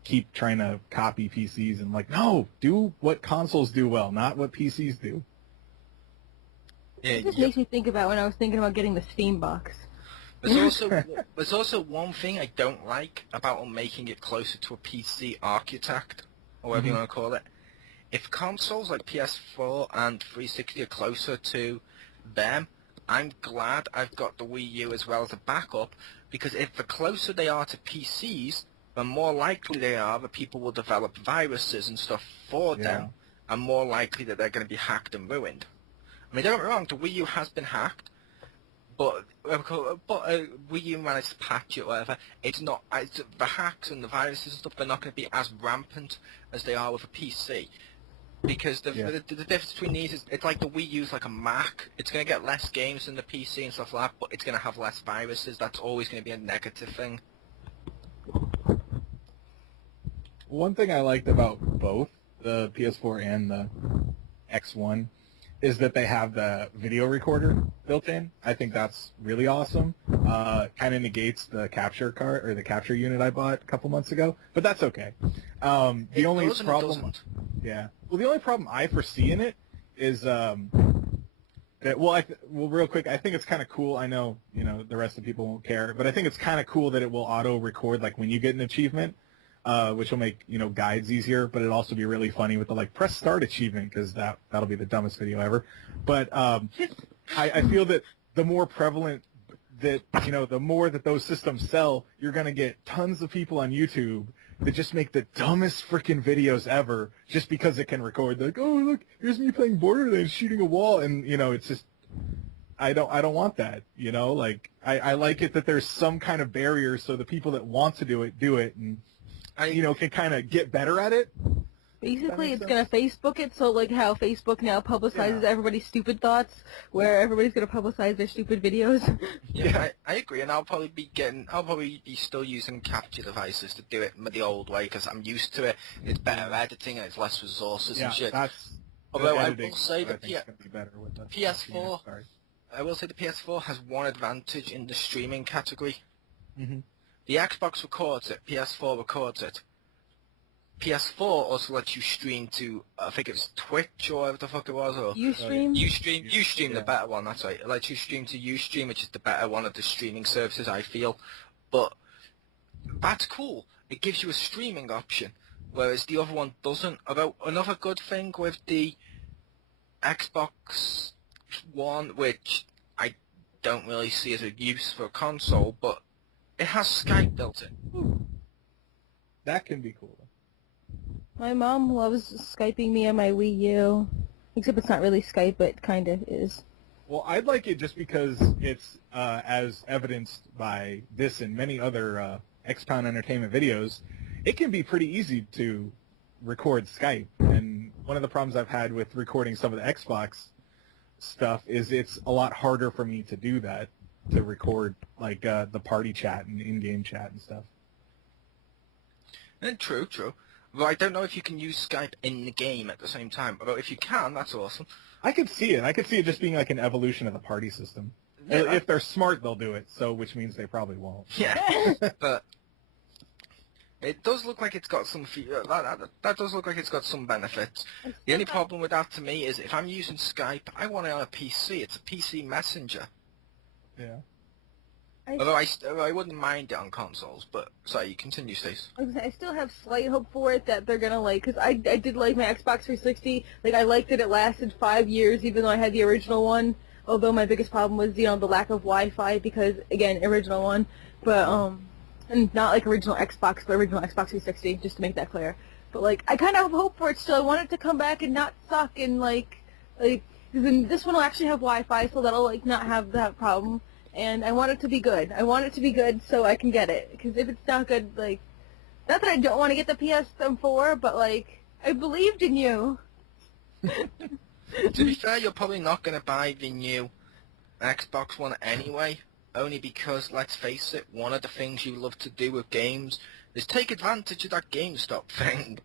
keep trying to copy PCs and like, no, do what consoles do well, not what PCs do. It just makes me think about when I was thinking about getting the Steam box. There's also one thing I don't like about them making it closer to a PC architect, or whatever you want to call it. If consoles like PS4 and 360 are closer to them, I'm glad I've got the Wii U as well as a backup, because if the closer they are to PCs, the more likely they are that people will develop viruses and stuff for them, and more likely that they're going to be hacked and ruined. I mean, don't get me wrong, the Wii U has been hacked, but Wii U managed to patch it or whatever. The hacks and the viruses and stuff, they're not going to be as rampant as they are with a PC. Because the difference between these is, it's like the Wii U's like a Mac. It's going to get less games than the PC and stuff like that, but it's going to have less viruses. That's always going to be a negative thing. One thing I liked about both the PS4 and the X1 is that they have the video recorder built in. I think that's really awesome. Kind of negates the capture card or the capture unit I bought a couple months ago, but that's okay. The only problem I foresee in it is that real quick, I think it's kind of cool. I know the rest of the people won't care, but I think it's kind of cool that it will auto record like when you get an achievement. Which will make guides easier, but it'll also be really funny with the press start achievement, because that'll be the dumbest video ever. But I feel that the more prevalent that the more that those systems sell, you're gonna get tons of people on YouTube that just make the dumbest freaking videos ever just because it can record. They're like, oh look, here's me playing Borderlands shooting a wall, and it's just I don't want that. I like it that there's some kind of barrier so the people that want to do it and can kind of get better at it. Basically, it's going to Facebook it, so like how Facebook now publicizes everybody's stupid thoughts, where everybody's going to publicize their stupid videos. Yeah, I agree, and I'll probably be still using capture devices to do it the old way, because I'm used to it. It's better editing and it's less resources and shit. Although I editing, will say I the think it's going to be better with the PS4, sorry. I will say the PS4 has one advantage in the streaming category. Mm-hmm. The Xbox records it, PS4 records it. PS4 also lets you stream to, I think it was Twitch or whatever the fuck it was, or Ustream? Ustream, the better one, that's right. It lets you stream to Ustream, which is the better one of the streaming services, I feel. But that's cool. It gives you a streaming option, whereas the other one doesn't. Although another good thing with the Xbox One, which I don't really see as a use for a console, but it has Skype built in. That can be cool. My mom loves Skyping me on my Wii U. Except it's not really Skype, but kind of is. Well, I'd like it just because it's, as evidenced by this and many other Xpound Entertainment videos, it can be pretty easy to record Skype. And one of the problems I've had with recording some of the Xbox stuff is it's a lot harder for me to do that, to record like the party chat and in-game chat and stuff. True. Well, I don't know if you can use Skype in the game at the same time, but if you can, that's awesome. I could see it. I could see it just being like an evolution of the party system. Yeah. If they're smart, they'll do it. So, which means they probably won't. Yeah, but it does look like it's got some that does look like it's got some benefits. The only problem with that to me is if I'm using Skype, I want it on a PC. It's a PC messenger. Yeah. Although I wouldn't mind it on consoles, but sorry, you continue, Stace. I still have slight hope for it that they're gonna like, cause I did like my Xbox 360. Like I liked it. It lasted 5 years, even though I had the original one. Although my biggest problem was the lack of Wi-Fi, because again, original one, but and not like original Xbox, but original Xbox 360, just to make that clear. But like I kind of have hope for it still. I want it to come back and not suck, and like then this one will actually have Wi-Fi, so that'll like not have that problem. And I want it to be good. I want it to be good so I can get it. Because if it's not good, like, not that I don't want to get the PS4, but like, I believed in you. To be fair, you're probably not going to buy the new Xbox One anyway, only because, let's face it, one of the things you love to do with games is take advantage of that GameStop thing.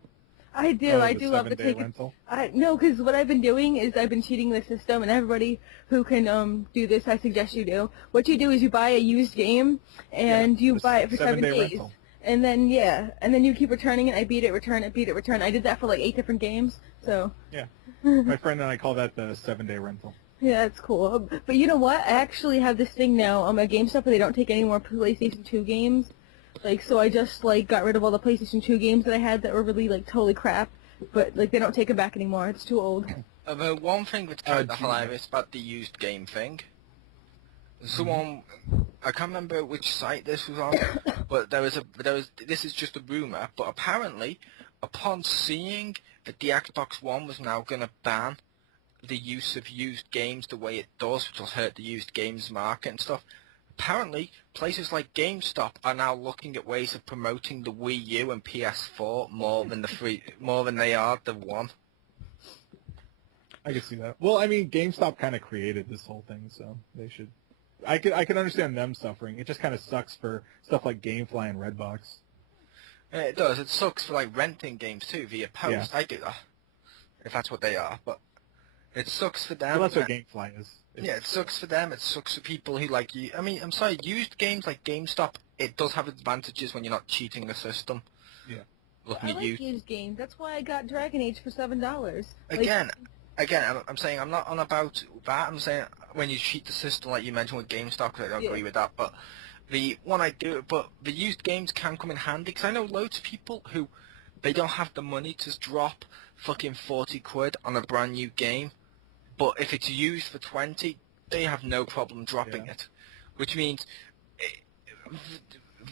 I do. I do love to take rental? No, because what I've been doing is I've been cheating the system, and everybody who can do this, I suggest you do. What you do is you buy a used game, and you buy it for 7 days. Rental. And then, and then you keep returning it. I beat it, return it, beat it, return. I did that for like 8 different games, so. Yeah. My friend and I call that the 7-day rental. Yeah, it's cool. But you know what? I actually have this thing now on my GameStop where they don't take any more PlayStation 2 games. Like, so I just, like, got rid of all the PlayStation 2 games that I had that were really, like, totally crap. But, like, they don't take them back anymore. It's too old. The one thing that's kind of hilarious about the used game thing, someone, I can't remember which site this was on, but this is just a rumor, but apparently, upon seeing that the Xbox One was now going to ban the use of used games the way it does, which will hurt the used games market and stuff, apparently, places like GameStop are now looking at ways of promoting the Wii U and PS4 more than they are the One. I can see that. Well, I mean, GameStop kind of created this whole thing, so they should. I can understand them suffering. It just kind of sucks for stuff like GameFly and Redbox. It does. It sucks for like renting games too via post. Yeah. I do that, if that's what they are, but it sucks for them. Well, that's what GameFly is. Yeah, it sucks for them. It sucks for people who like you. I mean, I'm sorry, used games like GameStop, it does have advantages when you're not cheating the system. Yeah. Looking I at like used games. That's why I got Dragon Age for $7. Again, I'm saying I'm not on about that. I'm saying when you cheat the system, like you mentioned with GameStop, because I don't agree with that. But the used games can come in handy, because I know loads of people who they don't have the money to drop fucking 40 quid on a brand new game. But if it's used for 20, they have no problem dropping it, which means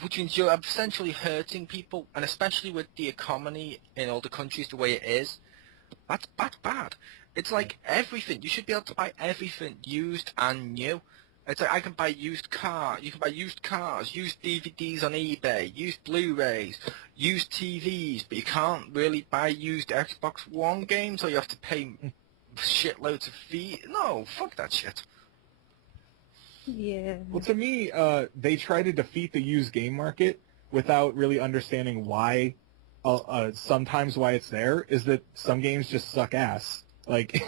you're essentially hurting people, and especially with the economy in all the countries the way it is, that's bad. It's like everything. You should be able to buy everything used and new. It's like I can buy used car. You can buy used cars, used DVDs on eBay, used Blu-rays, used TVs, but you can't really buy used Xbox One games, or you have to pay shitloads of fees. No, fuck that shit. Yeah. Well, to me, they try to defeat the used game market without really understanding why. Sometimes why it's there is that some games just suck ass, Like,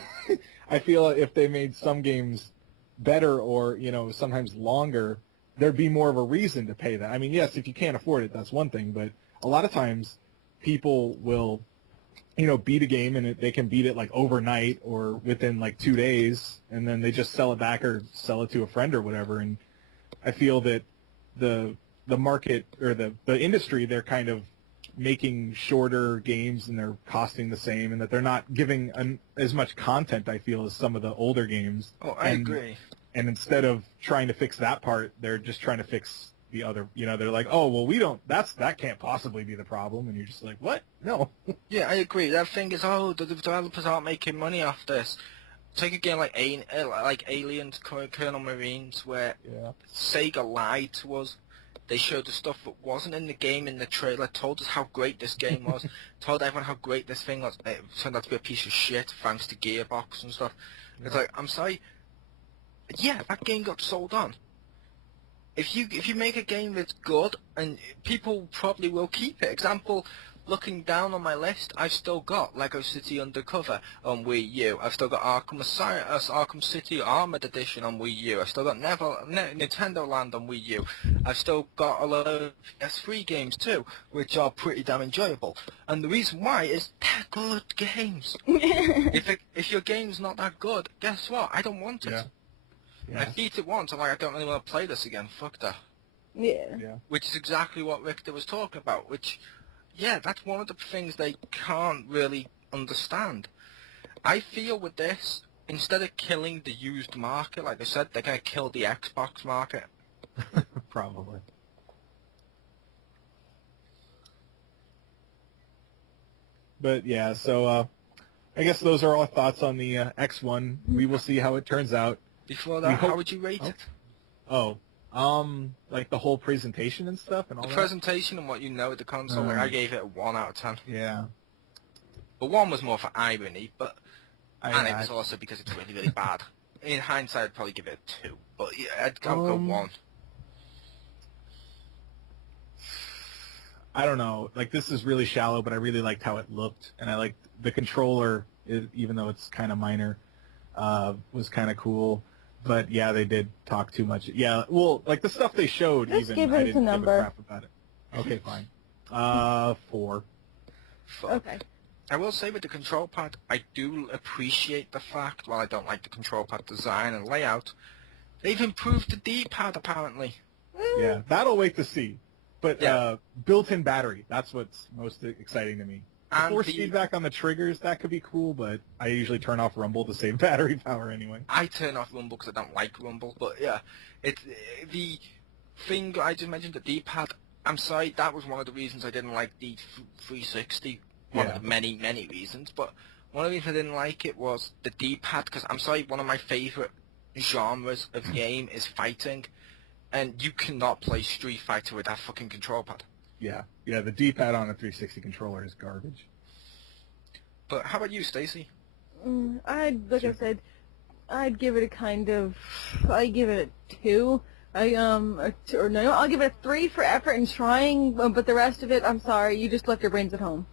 I feel if they made some games better or, sometimes longer, there'd be more of a reason to pay that. I mean, yes, if you can't afford it, that's one thing, but a lot of times people will, beat a game and they can beat it like overnight or within like 2 days, and then they just sell it back or sell it to a friend or whatever. And I feel that the market or the industry, they're kind of making shorter games and they're costing the same, and that they're not giving as much content, I feel, as some of the older games. Oh, I agree. And instead of trying to fix that part, they're just trying to fix the other. They're like, oh, well, that can't possibly be the problem, and you're just like, what? No. Yeah, I agree. That thing is, the developers aren't making money off this. Take a game like Aliens, Colonel Marines, where Sega lied to us. They showed the stuff that wasn't in the game in the trailer, told us how great this game was, told everyone how great this thing was. It turned out to be a piece of shit, thanks to Gearbox and stuff. It's like, I'm sorry. Yeah, that game got sold on. If you make a game that's good, and people probably will keep it. Example, looking down on my list, I've still got Lego City Undercover on Wii U. I've still got Arkham City Armored Edition on Wii U. I've still got Nintendo Land on Wii U. I've still got a lot of PS3 games too, which are pretty damn enjoyable. And the reason why is they're good games. If your game's not that good, guess what? I don't want it. Yeah. I beat it once, I'm like, I don't really want to play this again. Fuck that. Yeah. Which is exactly what Richter was talking about, which... Yeah, that's one of the things they can't really understand. I feel with this, instead of killing the used market, like I said, they're going to kill the Xbox market. Probably. But yeah, so I guess those are our thoughts on the X1. We will see how it turns out. Before that, how would you rate it? Like the whole presentation and stuff and all that? The presentation and what you know of the console, like I gave it a 1 out of 10. Yeah. But 1 was more for irony, but and it was also because it's really, really bad. In hindsight, I'd probably give it a 2. But yeah, I'd go 1. I don't know. Like, this is really shallow, but I really liked how it looked. And I liked the controller, even though it's kind of minor, was kind of cool. But yeah, they did talk too much. Yeah, well, like the stuff they showed, Just even give I it didn't a give a number. crap about it. Okay, fine. 4. Okay. I will say with the control pad, I do appreciate the fact, while I don't like the control pad design and layout, they've improved the D-pad apparently. Yeah, that'll wait to see. But built-in battery, that's what's most exciting to me. And Force feedback on the triggers, that could be cool, but I usually turn off Rumble to save battery power anyway. I turn off Rumble because I don't like Rumble, but yeah, it's the thing I just mentioned, the D-pad. I'm sorry, that was one of the reasons I didn't like the 360. One of the many, many reasons, but one of the reasons I didn't like it was the D-pad, because I'm sorry, one of my favorite genres of game is fighting, and you cannot play Street Fighter with that fucking control pad. Yeah, the D-pad on a 360 controller is garbage. But how about you, Stacy? I said, I'd give it I'd give it a 2. I'll give it a 3 for effort and trying, but the rest of it, I'm sorry, you just left your brains at home.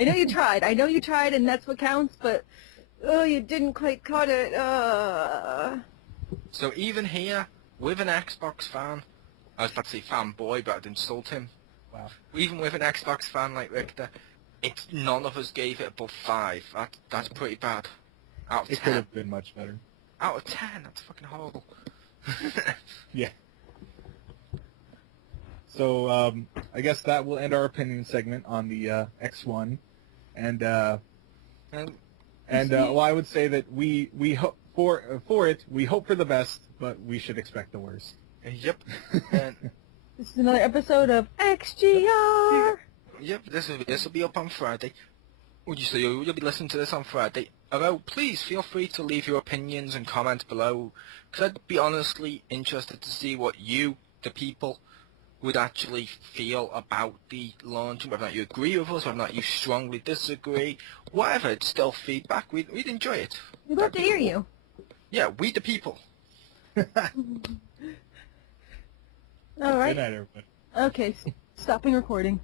I know you tried, and that's what counts, but, you didn't quite cut it, So even here, with an Xbox fan, I was about to say fanboy, but I'd insult him. Wow. Even with an Xbox fan like Richter, none of us gave it above 5. That's pretty bad. Out of 10. It could have been much better. Out of 10, that's fucking horrible. Yeah. So I guess that will end our opinion segment on the X1, and well, I would say that we hope for it. We hope for the best, but we should expect the worst. Yep. And this is another episode of XGR. Yep. This will be up on Friday. Would you say you'll be listening to this on Friday? Although, please feel free to leave your opinions and comments below, because I'd be honestly interested to see what you, the people, would actually feel about the launch, whether or not you agree with us, whether or not you strongly disagree, whatever. It's still feedback. We'd enjoy it. We'd love to hear you. Yeah, we the people. All right. Good night, everybody. Okay, stopping recording.